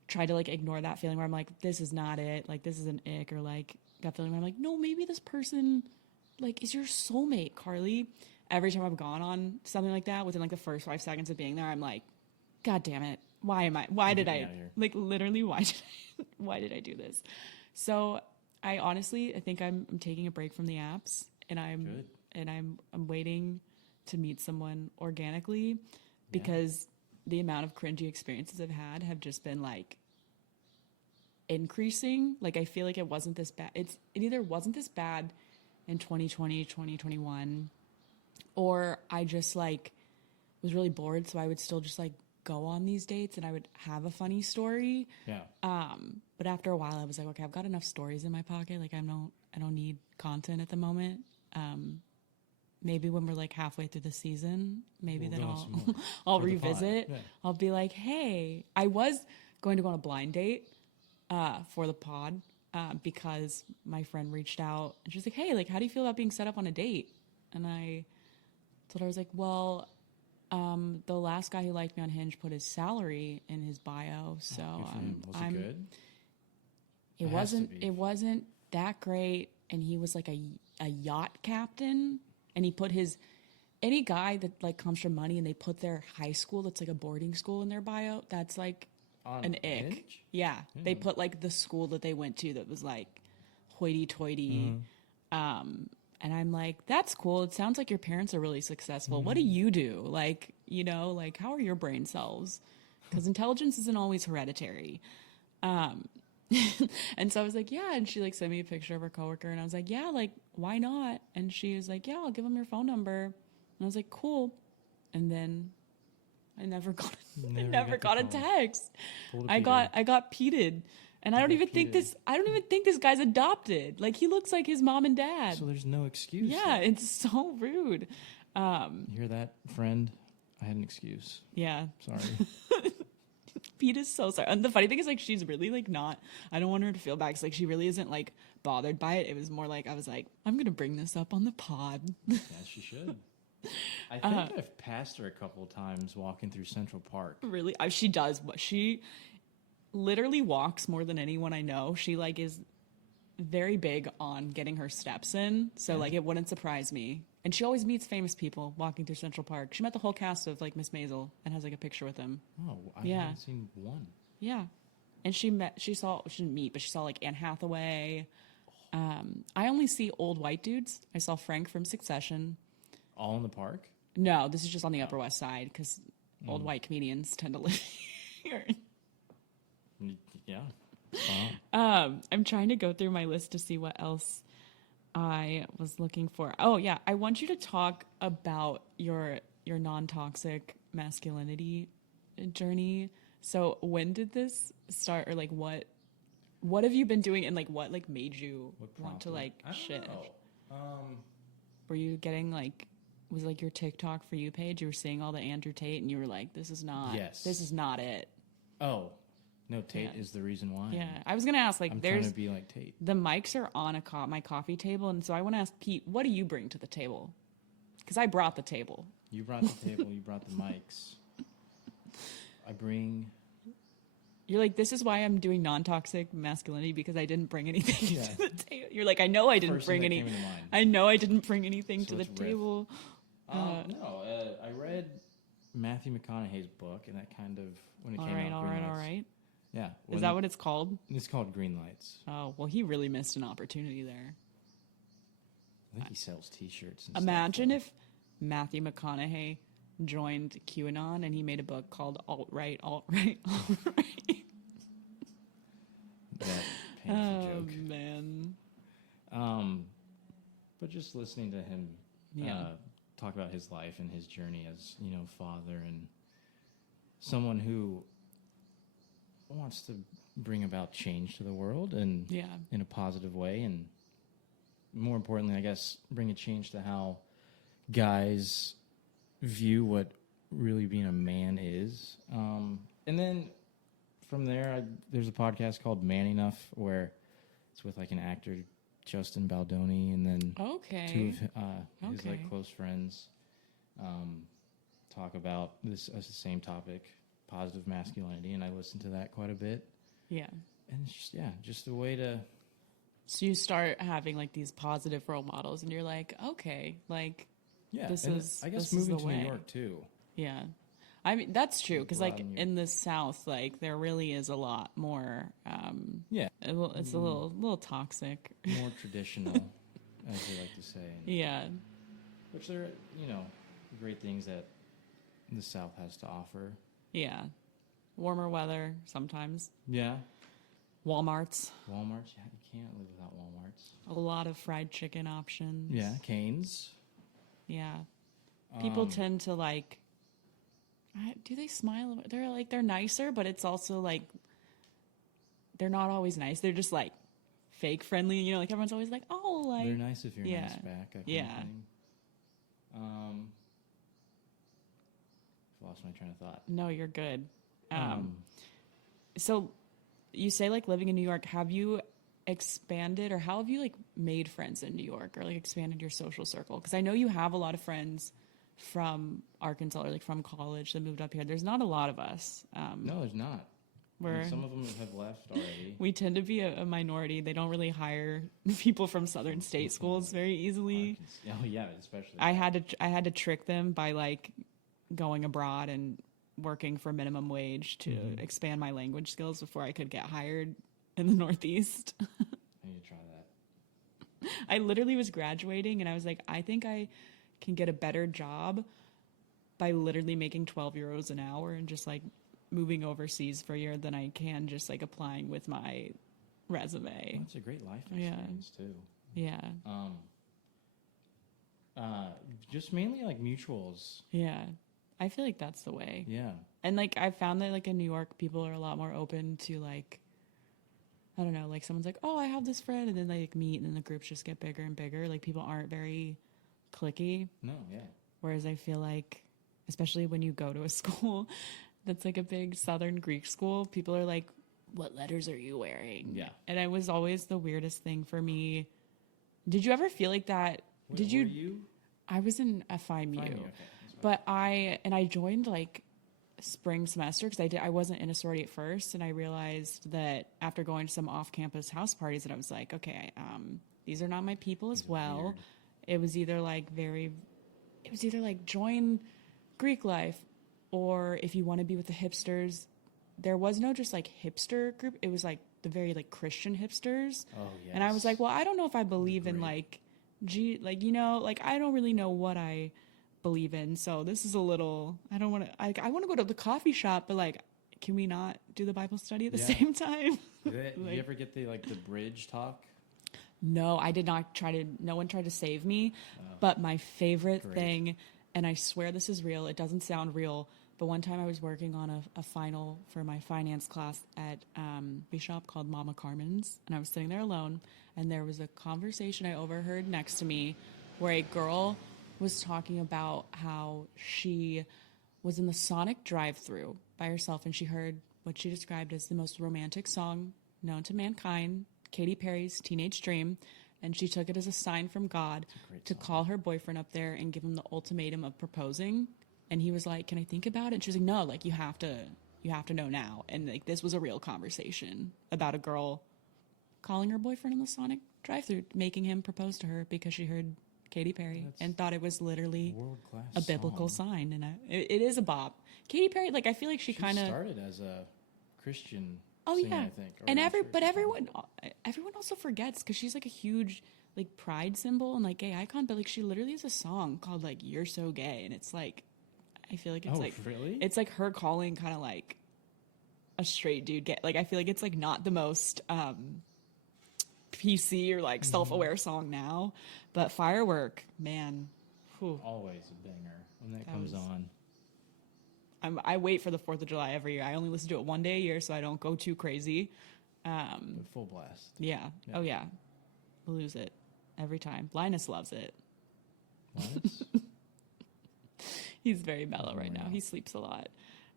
tried to like ignore that feeling where I'm like, this is not it, like this is an ick, or like that feeling where I'm like, no, maybe this person like is your soulmate, Carly. Every time I've gone on something like that, within like the first 5 seconds of being there, I'm like, God damn it. Why did I like literally why did I do this? So I think I'm taking a break from the apps, and I'm waiting to meet someone organically, because the amount of cringy experiences I've had have just been like increasing. Like I feel like it wasn't this bad. It either wasn't this bad in 2020, 2021, or I just like was really bored, so I would still just like go on these dates and I would have a funny story. Yeah. But after a while I was like, okay, I've got enough stories in my pocket. Like I don't need content at the moment. Maybe when we're like halfway through the season, I'll revisit. Yeah. I'll be like, hey, I was going to go on a blind date for the pod because my friend reached out and she's like, hey, like, how do you feel about being set up on a date? And I told her, I was like, well, the last guy who liked me on Hinge put his salary in his bio, so was it good? It wasn't that great, and he was like a yacht captain, and he put any guy that like comes from money and they put their high school that's like a boarding school in their bio, that's like an ick. Hinge? Yeah, they put like the school that they went to that was like hoity-toity. And I'm like, that's cool. It sounds like your parents are really successful. What do you do? Like, you know, like how are your brain cells? Because intelligence isn't always hereditary. And so I was like, yeah. And she like sent me a picture of her coworker, and I was like, yeah, like why not? And she was like, yeah, I'll give him your phone number. And I was like, cool. And then I never got a text. I got peated. And I don't even think this guy's adopted. Like he looks like his mom and dad. So there's no excuse. Yeah, it's so rude. You hear that, friend? I had an excuse. Yeah. Sorry. Pete is so sorry. And the funny thing is, like, she's really like not. I don't want her to feel bad because like she really isn't like bothered by it. It was more like I was like, I'm gonna bring this up on the pod. Yeah, she should. I think I've passed her a couple of times walking through Central Park. Really? She does. She literally walks more than anyone I know. She like is very big on getting her steps in. So like it wouldn't surprise me. And she always meets famous people walking through Central Park. She met the whole cast of like Miss Maisel and has like a picture with them. Oh, I haven't seen one. Yeah. And she didn't meet, but she saw like Anne Hathaway. I only see old white dudes. I saw Frank from Succession. All in the park? No, this is just on the Upper West Side because old white comedians tend to live here. Yeah. Wow. I'm trying to go through my list to see what else I was looking for. Oh yeah, I want you to talk about your non-toxic masculinity journey. So when did this start, or like what have you been doing, and like what like made you want to like shift? Were you getting like, was like your TikTok for you page, you were seeing all the Andrew Tate and you were like, this is not it. Oh, no, Tate is the reason why. Yeah, I was gonna ask, like, I'm there's trying to be like Tate. the mics are on my coffee table, and so I want to ask Pete, what do you bring to the table? Because I brought the table. You brought the table. You brought the mics. I bring. You're like, this is why I'm doing non-toxic masculinity, because I didn't bring anything to the table. You're like, I know I didn't bring any. I know I didn't bring anything to the table. No, I read Matthew McConaughey's book, and that kind of when it came out. All right. Yeah. Is that what it's called? It's called Green Lights. Oh, well, he really missed an opportunity there. I think he sells T-shirts. And Imagine stuff, if Matthew McConaughey joined QAnon and he made a book called Alt-Right, Alt-Right, Alt-Right. That painful joke. Oh, man. But just listening to him talk about his life and his journey as, father and someone who wants to bring about change to the world and in a positive way, and more importantly, I guess, bring a change to how guys view what really being a man is. And then from there, there's a podcast called Man Enough where it's with like an actor, Justin Baldoni, and then two of his like close friends talk about this as the same topic, positive masculinity, and I listen to that quite a bit. Yeah. And it's just a way to... So you start having like these positive role models, and you're like, okay, like, this is, I guess, this moving is the to way. New York too. Yeah. I mean, that's true, because like Broaden your- in the South, like there really is a lot more, it's a little toxic. More traditional, as they like to say. Yeah. Which there are, great things that the South has to offer. Yeah. Warmer weather sometimes. Yeah. Walmarts. Walmarts, you can't live without Walmarts. A lot of fried chicken options. Yeah, Cane's. Yeah. People tend to like, do they smile? They're nicer, but it's also like, they're not always nice. They're just like fake friendly, like everyone's always like, oh, like. They're nice if you're nice back. That kind of thing. I've lost my train of thought. No, you're good. So you say like living in New York, have you expanded, or how have you like made friends in New York, or like expanded your social circle? Because I know you have a lot of friends from Arkansas, or like from college that moved up here. There's not a lot of us. No, there's not. Some of them have left already. We tend to be a minority. They don't really hire people from Southern state schools very easily. Oh yeah, especially. I had to trick them by like going abroad and working for minimum wage to expand my language skills before I could get hired in the Northeast. I need to try that. I literally was graduating and I was like, I think I can get a better job by literally making 12 euros an hour and just like moving overseas for a year than I can just like applying with my resume. Well, that's a great life experience too. Yeah. Just mainly like mutuals. Yeah. I feel like that's the way. Yeah. And like I found that like in New York, people are a lot more open to like, I don't know, like someone's like, oh, I have this friend, and then they like meet and then the groups just get bigger and bigger. Like people aren't very cliquey. No, yeah. Whereas I feel like, especially when you go to a school that's like a big Southern Greek school, people are like, what letters are you wearing? Yeah. And it was always the weirdest thing for me. Did you ever feel like that? Where were you? I was in FIMU. Okay. But I joined like spring semester because I wasn't in a sorority at first, and I realized that after going to some off-campus house parties that I was like, okay, these are not my people as well. Weird. It was either like join Greek life, or if you want to be with the hipsters, there was no just like hipster group. It was like the very like Christian hipsters. Oh yeah. And I was like, well, I don't know if I believe in like I don't really know what I believe in. So this is a little, I want to go to the coffee shop, but like, can we not do the Bible study at the same time? Did you ever get the bridge talk? No, I did not no one tried to save me. But my favorite thing, and I swear this is real, it doesn't sound real, but one time I was working on a final for my finance class at a shop called Mama Carmen's, and I was sitting there alone, and there was a conversation I overheard next to me where a girl was talking about how she was in the Sonic drive-thru by herself, and she heard what she described as the most romantic song known to mankind, Katy Perry's Teenage Dream, and she took it as a sign from God to call her boyfriend up there and give him the ultimatum of proposing. And he was like, can I think about it? And she was like, no, like you have to know now. And like this was a real conversation about a girl calling her boyfriend in the Sonic drive-thru, making him propose to her because she heard Katy Perry and thought it was literally a biblical sign. And it is a bop. Katy Perry, like I feel like she kind of started as a Christian singer, I think. And everyone also forgets because she's like a huge like pride symbol and like gay icon, but like she literally has a song called like "You're So Gay," and it's like I feel like it's really? It's like her calling kind of like a straight dude gay. Like I feel like it's like not the most PC or like self-aware song now, but Firework, man, whew. Always a banger when that comes on. I wait for the 4th of July every year. I only listen to it one day a year so I don't go too crazy. But full blast. Yeah. Oh yeah. Lose it every time. Linus loves it. Linus? He's very mellow right now. He sleeps a lot.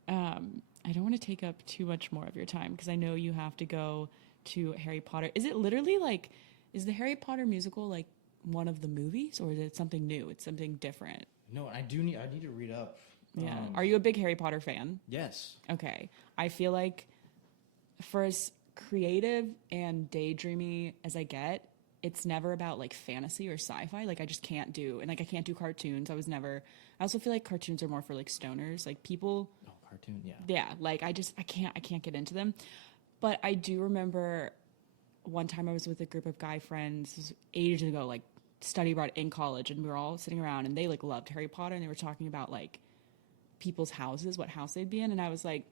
I don't want to take up too much more of your time because I know you have to go to Harry Potter. Is it literally like, is the Harry Potter musical like one of the movies, or is it something new? It's something different. No, I need to read up. Yeah. Are you a big Harry Potter fan? Yes. Okay. I feel like for as creative and daydreamy as I get, it's never about like fantasy or sci-fi. Like I just can't do, and like I can't do cartoons. I also feel like cartoons are more for like stoners, like people. Oh, cartoon, yeah. Yeah, like I can't get into them. But I do remember one time I was with a group of guy friends, this was ages ago, like study abroad in college, and we were all sitting around and they like loved Harry Potter and they were talking about like people's houses, what house they'd be in, and I was like,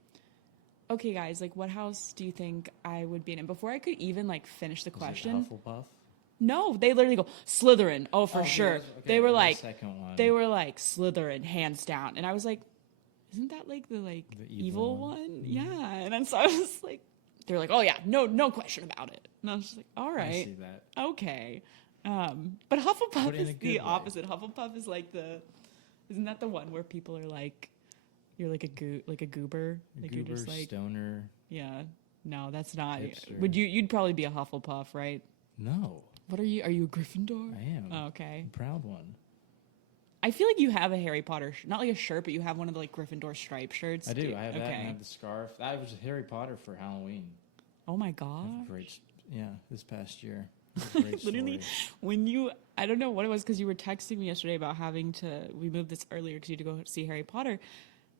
okay guys, like what house do you think I would be in? And before I could even like finish the question, Hufflepuff? no, they literally go Slytherin. Oh, for sure. Okay, they were like, one. they were like Slytherin, hands down. And I was like, isn't that like the evil one? Mm-hmm. Yeah. And then so I was like, they're like, oh yeah, no question about it. And I was just like, all right, I see that. okay. But Hufflepuff But in is a good the way. opposite. Hufflepuff is like isn't that the one where people are like, you're like a goober, like Goober, you're just like stoner. yeah. No, that's not. Hipster. You'd probably be a Hufflepuff, right? No, What are you? Are you a Gryffindor? I am. Oh, okay. A proud one. I feel like you have a Harry Potter, not like a shirt, but you have one of the like Gryffindor striped shirts. I do. I have okay. that and I have the scarf. I was Harry Potter for Halloween. Oh my I god! have a great, this past year. Great Literally, story. I don't know what it was because you were texting me yesterday about we moved this earlier because you had to go see Harry Potter.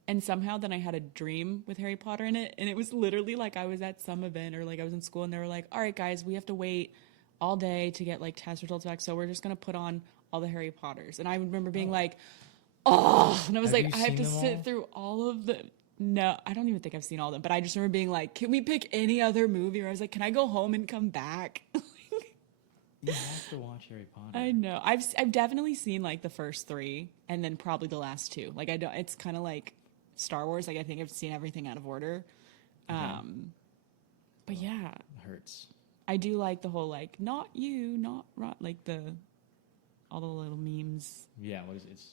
And somehow then I had a dream with Harry Potter in it. And it was literally like I was at some event or like I was in school and they were like, all right, guys, we have to wait all day to get like test results back. So we're just going to put on all the Harry Potters. And I remember being like, oh, and I was Have like, you I have to seen them sit all? through all of the, no, I don't even think I've seen all of them. But I just remember being like, can we pick any other movie? Or I was like, can I go home and come back? You have to watch Harry Potter. I know. I've definitely seen like the first 3 and then probably the last 2. Like I don't. It's kind of like Star Wars. Like I think I've seen everything out of order. But yeah, It hurts. I do like the whole like not you, not Ron, like all the little memes. Yeah, what is it? It's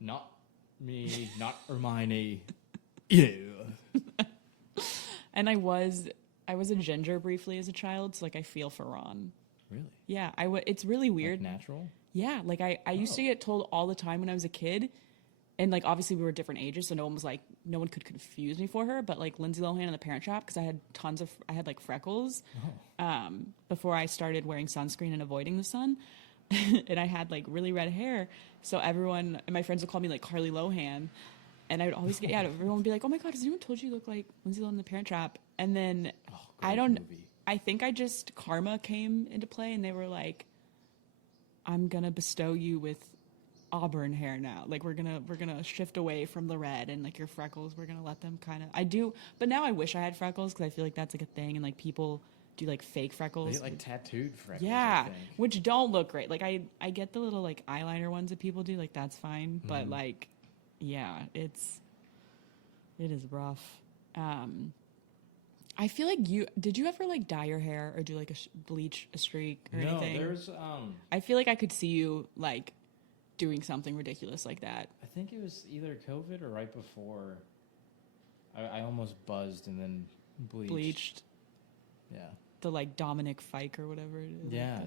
not me, not Hermione. You. And I was a ginger briefly as a child, so like I feel for Ron. Really? Yeah, it's really weird. Like natural? Yeah, like I used to get told all the time when I was a kid, and like obviously we were different ages, so no one could confuse me for her. But like Lindsay Lohan in The Parent Trap, because I had like freckles before I started wearing sunscreen and avoiding the sun, and I had like really red hair. So everyone and my friends would call me like Carly Lohan, and I would always get everyone would be like, "Oh my God, has anyone told you you look like Lindsay Lohan in The Parent Trap?" And then I think karma came into play, and they were like, "I'm gonna bestow you with auburn hair now. Like we're gonna shift away from the red, and like your freckles, we're gonna let them kind of." I do, but now I wish I had freckles because I feel like that's like a thing, and like people do like fake freckles. They get like tattooed freckles. Yeah, I think. which don't look great. Like I get the little like eyeliner ones that people do, like that's fine, but like, yeah, it is rough. I feel like did you ever like dye your hair or do like bleach a streak or anything? No, there's I feel like I could see you like doing something ridiculous like that. I think it was either COVID or right before. I almost buzzed and then bleached. Yeah. The like Dominic Fike or whatever it is. Yeah,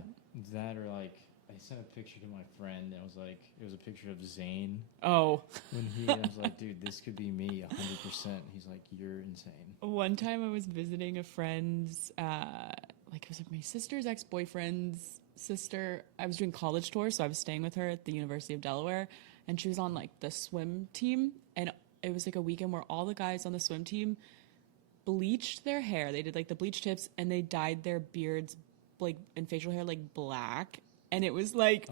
that or like I sent a picture to my friend and it was a picture of Zayn. Oh. When I was like, dude, this could be me 100%. He's like, you're insane. One time I was visiting a friend's, it was like my sister's ex-boyfriend's sister. I was doing college tours, so I was staying with her at the University of Delaware, and she was on like the swim team, and it was like a weekend where all the guys on the swim team bleached their hair. They did like the bleach tips, and they dyed their beards like and facial hair like black. And it was like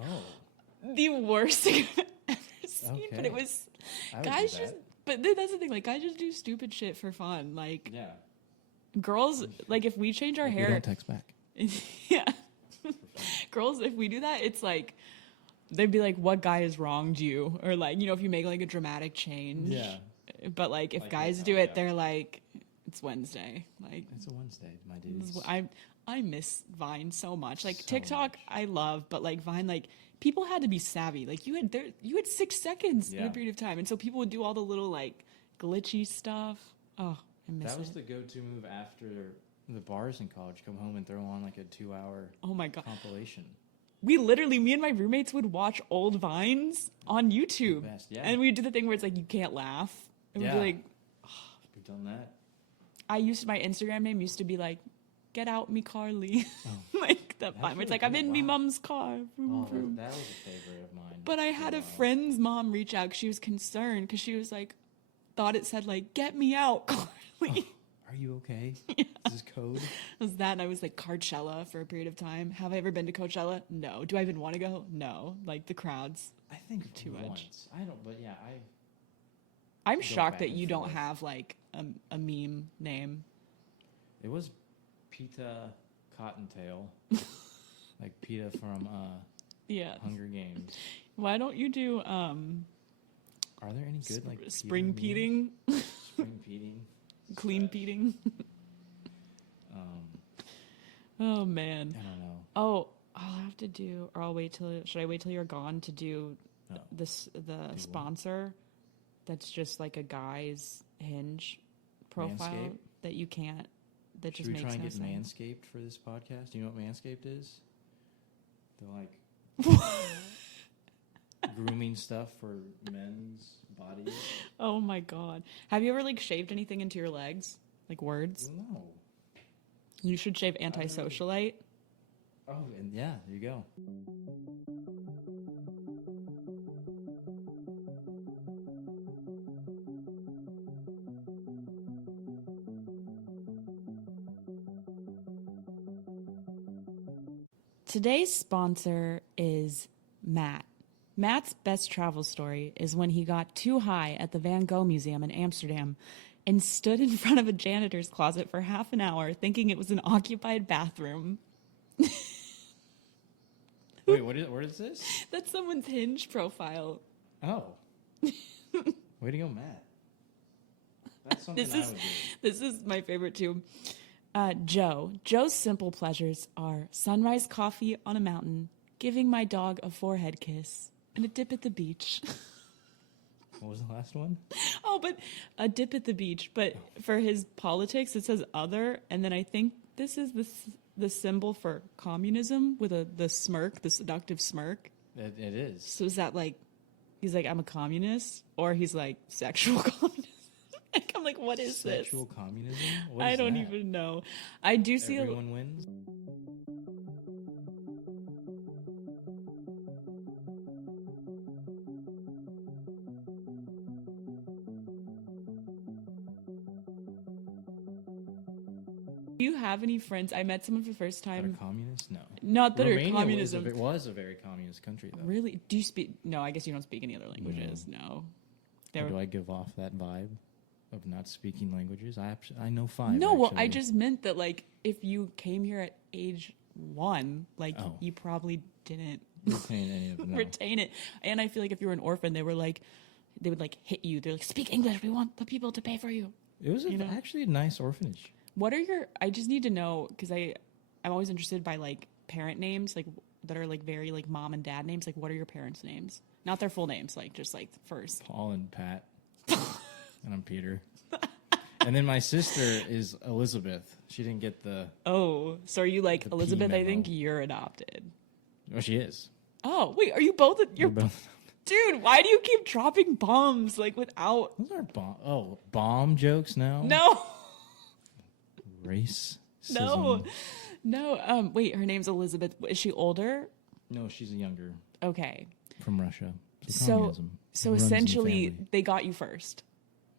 the worst thing I've ever seen. Okay. But it was guys just. But that's the thing. Like guys just do stupid shit for fun. Like girls, like if we change our hair, don't text back. Yeah, girls, if we do that, it's like they'd be like, "What guy has wronged you?" Or like if you make like a dramatic change. Yeah. But like if Like guys do it, they're like, "It's Wednesday." Like it's a Wednesday, my dudes. I miss Vine so much. Like So TikTok, much. I love, but like Vine, like people had to be savvy. Like you had 6 seconds in a period of time, and so people would do all the little like glitchy stuff. Oh, I miss it. That was the go-to move after the bars in college. Come home and throw on like a 2-hour Oh my God. compilation. We literally, me and my roommates would watch old Vines on YouTube, best, yeah. and we'd do the thing where it's like you can't laugh. And we'd be like, we've done that. my Instagram name used to be like, "Get out me Carly," like that Vine. Where it's like really I'm in good. me Wow. mom's car. Vroom, vroom. That was a favorite of mine. But I had a friend's mom reach out because she was concerned because she was like, thought it said like, "Get me out, Carly." Are you okay? Yeah. Is this code? It was that, and I was like Coachella for a period of time. Have I ever been to Coachella? No. Do I even want to go? No. Like the crowds. I think Too much. once. I don't, but yeah, I'm Go shocked back that and you don't forth. have like a meme name. it was Pita Cottontail, like Pita from Yeah. Hunger Games. Why don't you do Are there any good like Pita spring memes? peating, Spring peating, clean Slash. peating? Oh man. I don't know. Oh, I'll have to do, or I'll wait till. Should I wait till you're gone to do No. the what? sponsor? That's just like a guy's Hinge profile Manscaped? that you can't. That Should just we makes try and no get sense. Manscaped for this podcast? Do you know what Manscaped is? They're like grooming stuff for men's bodies. Oh my god! Have you ever like shaved anything into your legs, like words? No. You should shave Antisocialite. Oh, and yeah, there you go. Today's sponsor is Matt. Matt's best travel story is when he got too high at the Van Gogh Museum in Amsterdam and stood in front of a janitor's closet for half an hour thinking it was an occupied bathroom. Wait, what is this? That's someone's Hinge profile. Oh. Way to go, Matt. That's something This I is would do. this is my favorite too. Joe's simple pleasures are sunrise coffee on a mountain, giving my dog a forehead kiss, and a dip at the beach. What was the last one? Oh, but a dip at the beach. But for his politics, it says other, and then I think this is the symbol for communism with the smirk, the seductive smirk. It is. So is that like he's like, I'm a communist, or he's like, sexual communist. Like, I'm like, what is Sexual this? communism? What I is don't that? even know. I do see Everyone wins? Do you have any friends? I met someone for the first That are time. communist? No. Not that Romania are communism. was a very communist country, though. Really? Do you speak? No, I guess you don't speak any other languages. No. Or do I give off that vibe of not speaking languages? I know 5. No, well, actually. I just meant that, like, if you came here at age 1, like, Oh. you probably didn't retain any of them. No. retain it. And I feel like if you were an orphan, they would like hit you. They're like, speak English. We want the people to pay for you. It was actually a nice orphanage. What are your? I just need to know because I'm always interested by like parent names, like that are like very like mom and dad names. Like, what are your parents' names? Not their full names, like just like first. Paul and Pat. And I'm Peter. And then my sister is Elizabeth. She didn't get the... Oh, so are you like The P Elizabeth? I memo. think you're adopted. Oh, she is. Oh, wait, are you both? You're We're both... dude. Why do you keep dropping bombs like without? Those are bomb jokes now? No, Race? no. Wait, her name's Elizabeth. Is she older? No, she's a younger. Okay. From Russia. So communism runs in the essentially, family. they got you first.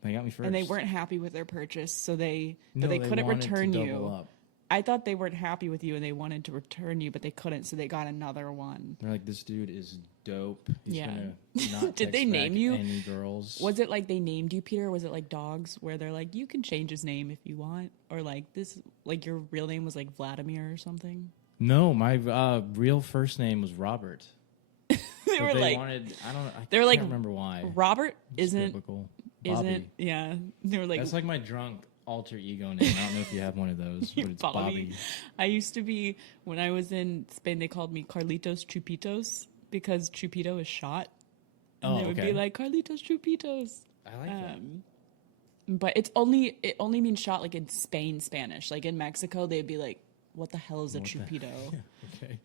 They got me first. And they weren't happy with their purchase, so they No, they couldn't wanted return to you. double up. I thought they weren't happy with you and they wanted to return you, but they couldn't, so they got another one. They're like, this dude is dope. He's Yeah. gonna not Did they text name back you? any girls. Was it like they named you Peter? Or was it like dogs where they're like, you can change his name if you want? Or like this, like your real name was like Vladimir or something? No, my real first name was Robert. They But were like, wanted, I they were can't like, remember why. Robert It's isn't, biblical. Bobby. yeah. They were like, That's like my drunk alter ego name. I don't know if you have one of those, but it's Bobby. I used to be, when I was in Spain, they called me Carlitos Chupitos because Chupito is shot. And they would be like, Carlitos Chupitos. I like that. But it only means shot like in Spain Spanish. Like in Mexico, they'd be like, what the hell is a What the- Chupito? Okay.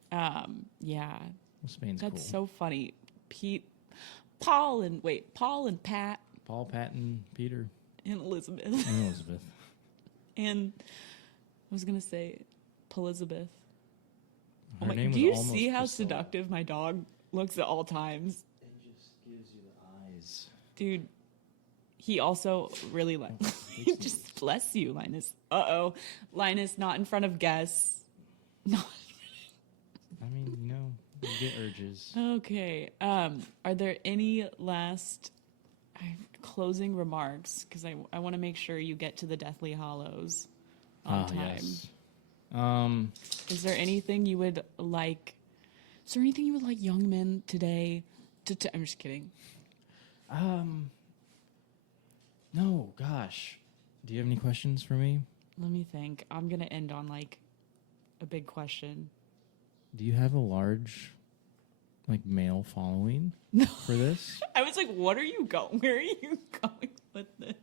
Yeah. Well, Spain's That's cool. so funny. Paul and Pat Paul, Patton, Peter, and Elizabeth. and Elizabeth. And I was going to say, Elizabeth. Her name do was you almost see how Priscilla. seductive my dog looks at all times? It just gives you the eyes. Dude, he also really he just bless you, Linus. Linus, not in front of guests. No. I mean, you get urges. Okay. Are there any last closing remarks? Because I want to make sure you get to the Deathly Hollows on time. Yes. Is there anything you would like? Is there anything you would like young men today to I'm just kidding. No, gosh. Do you have any questions for me? Let me think. I'm gonna end on like a big question. Do you have a large, male following for this? I was like, what are you going? Where are you going with this?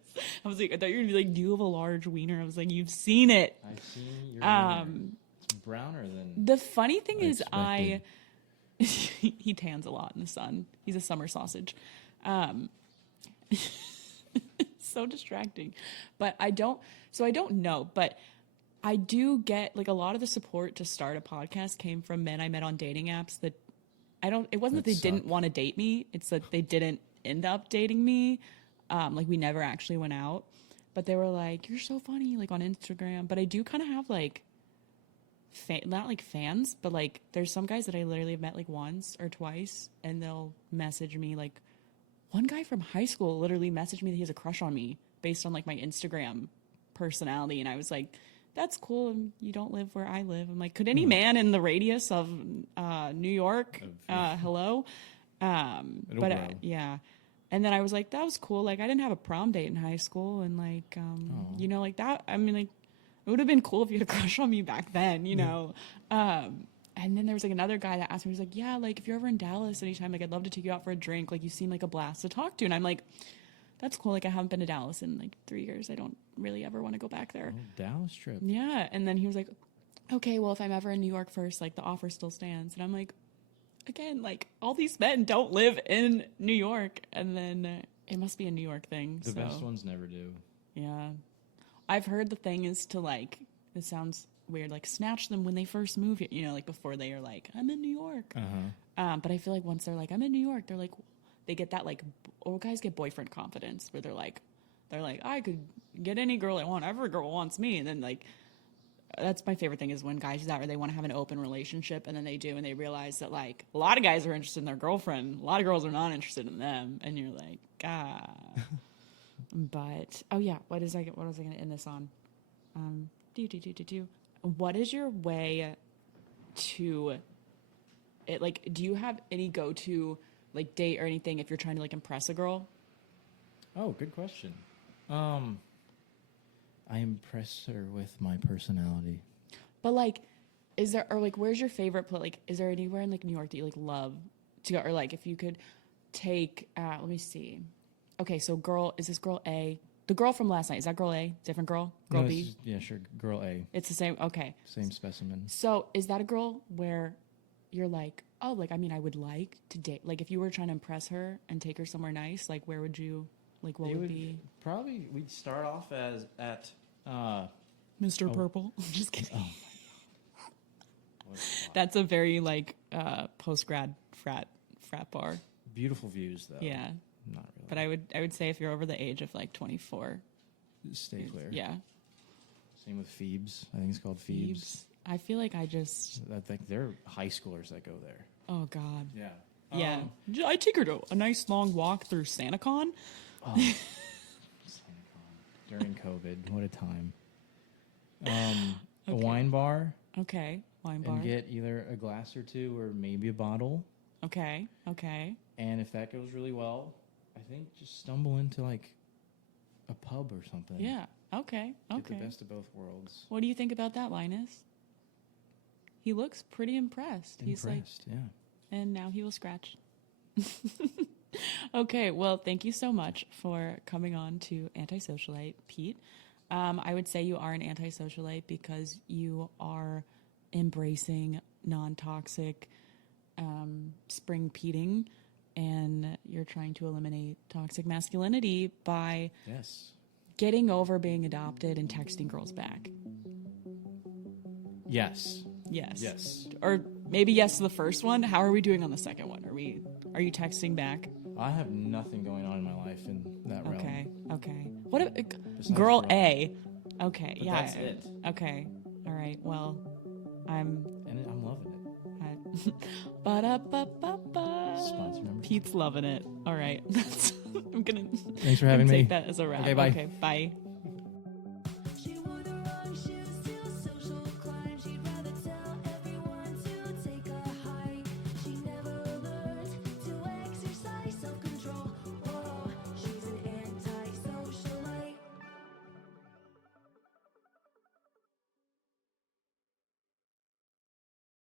I was like, I thought you were gonna be like, do you have a large wiener? I was like, you've seen it. I've seen your It's browner than... The funny thing is, expected. he tans a lot in the sun. He's a summer sausage. So distracting. But I don't know. But I do get, like, a lot of the support to start a podcast came from men I met on dating apps that it wasn't that they didn't want to date me. It's that they didn't end up dating me. Like, we never actually went out. But they were like, you're so funny, like, on Instagram. But I do kind of have, like, not like fans, but like there's some guys that I literally have met like once or twice, and they'll message me. Like one guy from high school literally messaged me that he has a crush on me based on like my Instagram personality, and I was like, that's cool, and you don't live where I live. I'm like, could any man in the radius of New York hello? Yeah. And then I was like, that was cool. Like I didn't have a prom date in high school, and like you know, like that, I mean, like it would have been cool if you had a crush on me back then, you know? And then there was like another guy that asked me, he was like, yeah, like if you're ever in Dallas anytime, like I'd love to take you out for a drink. Like you seem like a blast to talk to. And I'm like, that's cool. Like I haven't been to Dallas in like 3 years. I don't really ever want to go back there. Oh, Dallas trip. Yeah. And then he was like, okay, well if I'm ever in New York first, like the offer still stands. And I'm like, again, like all these men don't live in New York, and then it must be a New York thing. The best ones never do. Yeah. I've heard the thing is to like, it sounds weird, like snatch them when they first move here, you know, like before they are like, I'm in New York. But I feel like once they're like, I'm in New York, they're like, they get that like, or guys get boyfriend confidence where they're like, I could get any girl I want. Every girl wants me. And then like, that's my favorite thing is when guys do that, or they want to have an open relationship, and then they do, and they realize that like a lot of guys are interested in their girlfriend, a lot of girls are not interested in them, and you're like, ah. But oh yeah, what was I going to end this on? What is your way to it? Like, do you have any go-to like date or anything if you're trying to like impress a girl? Oh, good question. I impress her with my personality. But like, is there, or like, where's your favorite place? Like, is there anywhere in like New York that you like love to go? Or like, if you could take, let me see. Okay, so is this girl A? The girl from last night, is that girl A? Different girl? Girl No, B? yeah, sure. Girl A. It's the same, okay. Same specimen. So is that a girl where you're like, oh, like, I mean, I would like to date, like if you were trying to impress her and take her somewhere nice, like where would you, like what would be? Probably, we'd start off at Mr. Purple. I'm just kidding. Oh. That's a very like post-grad frat bar. Beautiful views, though. Yeah. Not really. But I would say if you're over the age of like 24, Stay clear. yeah. Same with Phoebes. I think it's called Phoebes. I feel like I think they're high schoolers that go there. oh God. Yeah. Yeah. I take her to a nice long walk through SantaCon. Oh, SantaCon. During COVID. What a time. A wine bar. Okay. Wine bar. And get either a glass or two or maybe a bottle. Okay. And if that goes really well, I think just stumble into like a pub or something. Yeah. Okay. Get the best of both worlds. What do you think about that, Linus? He looks pretty impressed. He's like, yeah. and now he will scratch. Okay, well, thank you so much for coming on to Antisocialite, Pete. I would say you are an antisocialite because you are embracing non-toxic spring peating, and you're trying to eliminate toxic masculinity by getting over being adopted and texting girls back. Yes. Or maybe yes to the first one. How are we doing on the second one? Are you texting back? I have nothing going on in my life in that realm. Okay. What if Besides girl A? Okay, But yeah. that's it. Okay. All right. Well, I'm loving it. Ba-da-ba-ba-ba. Sponsor number. Pete's loving it. All right. I'm gonna Thanks for having me. take that as a wrap. Okay, bye. Okay, bye.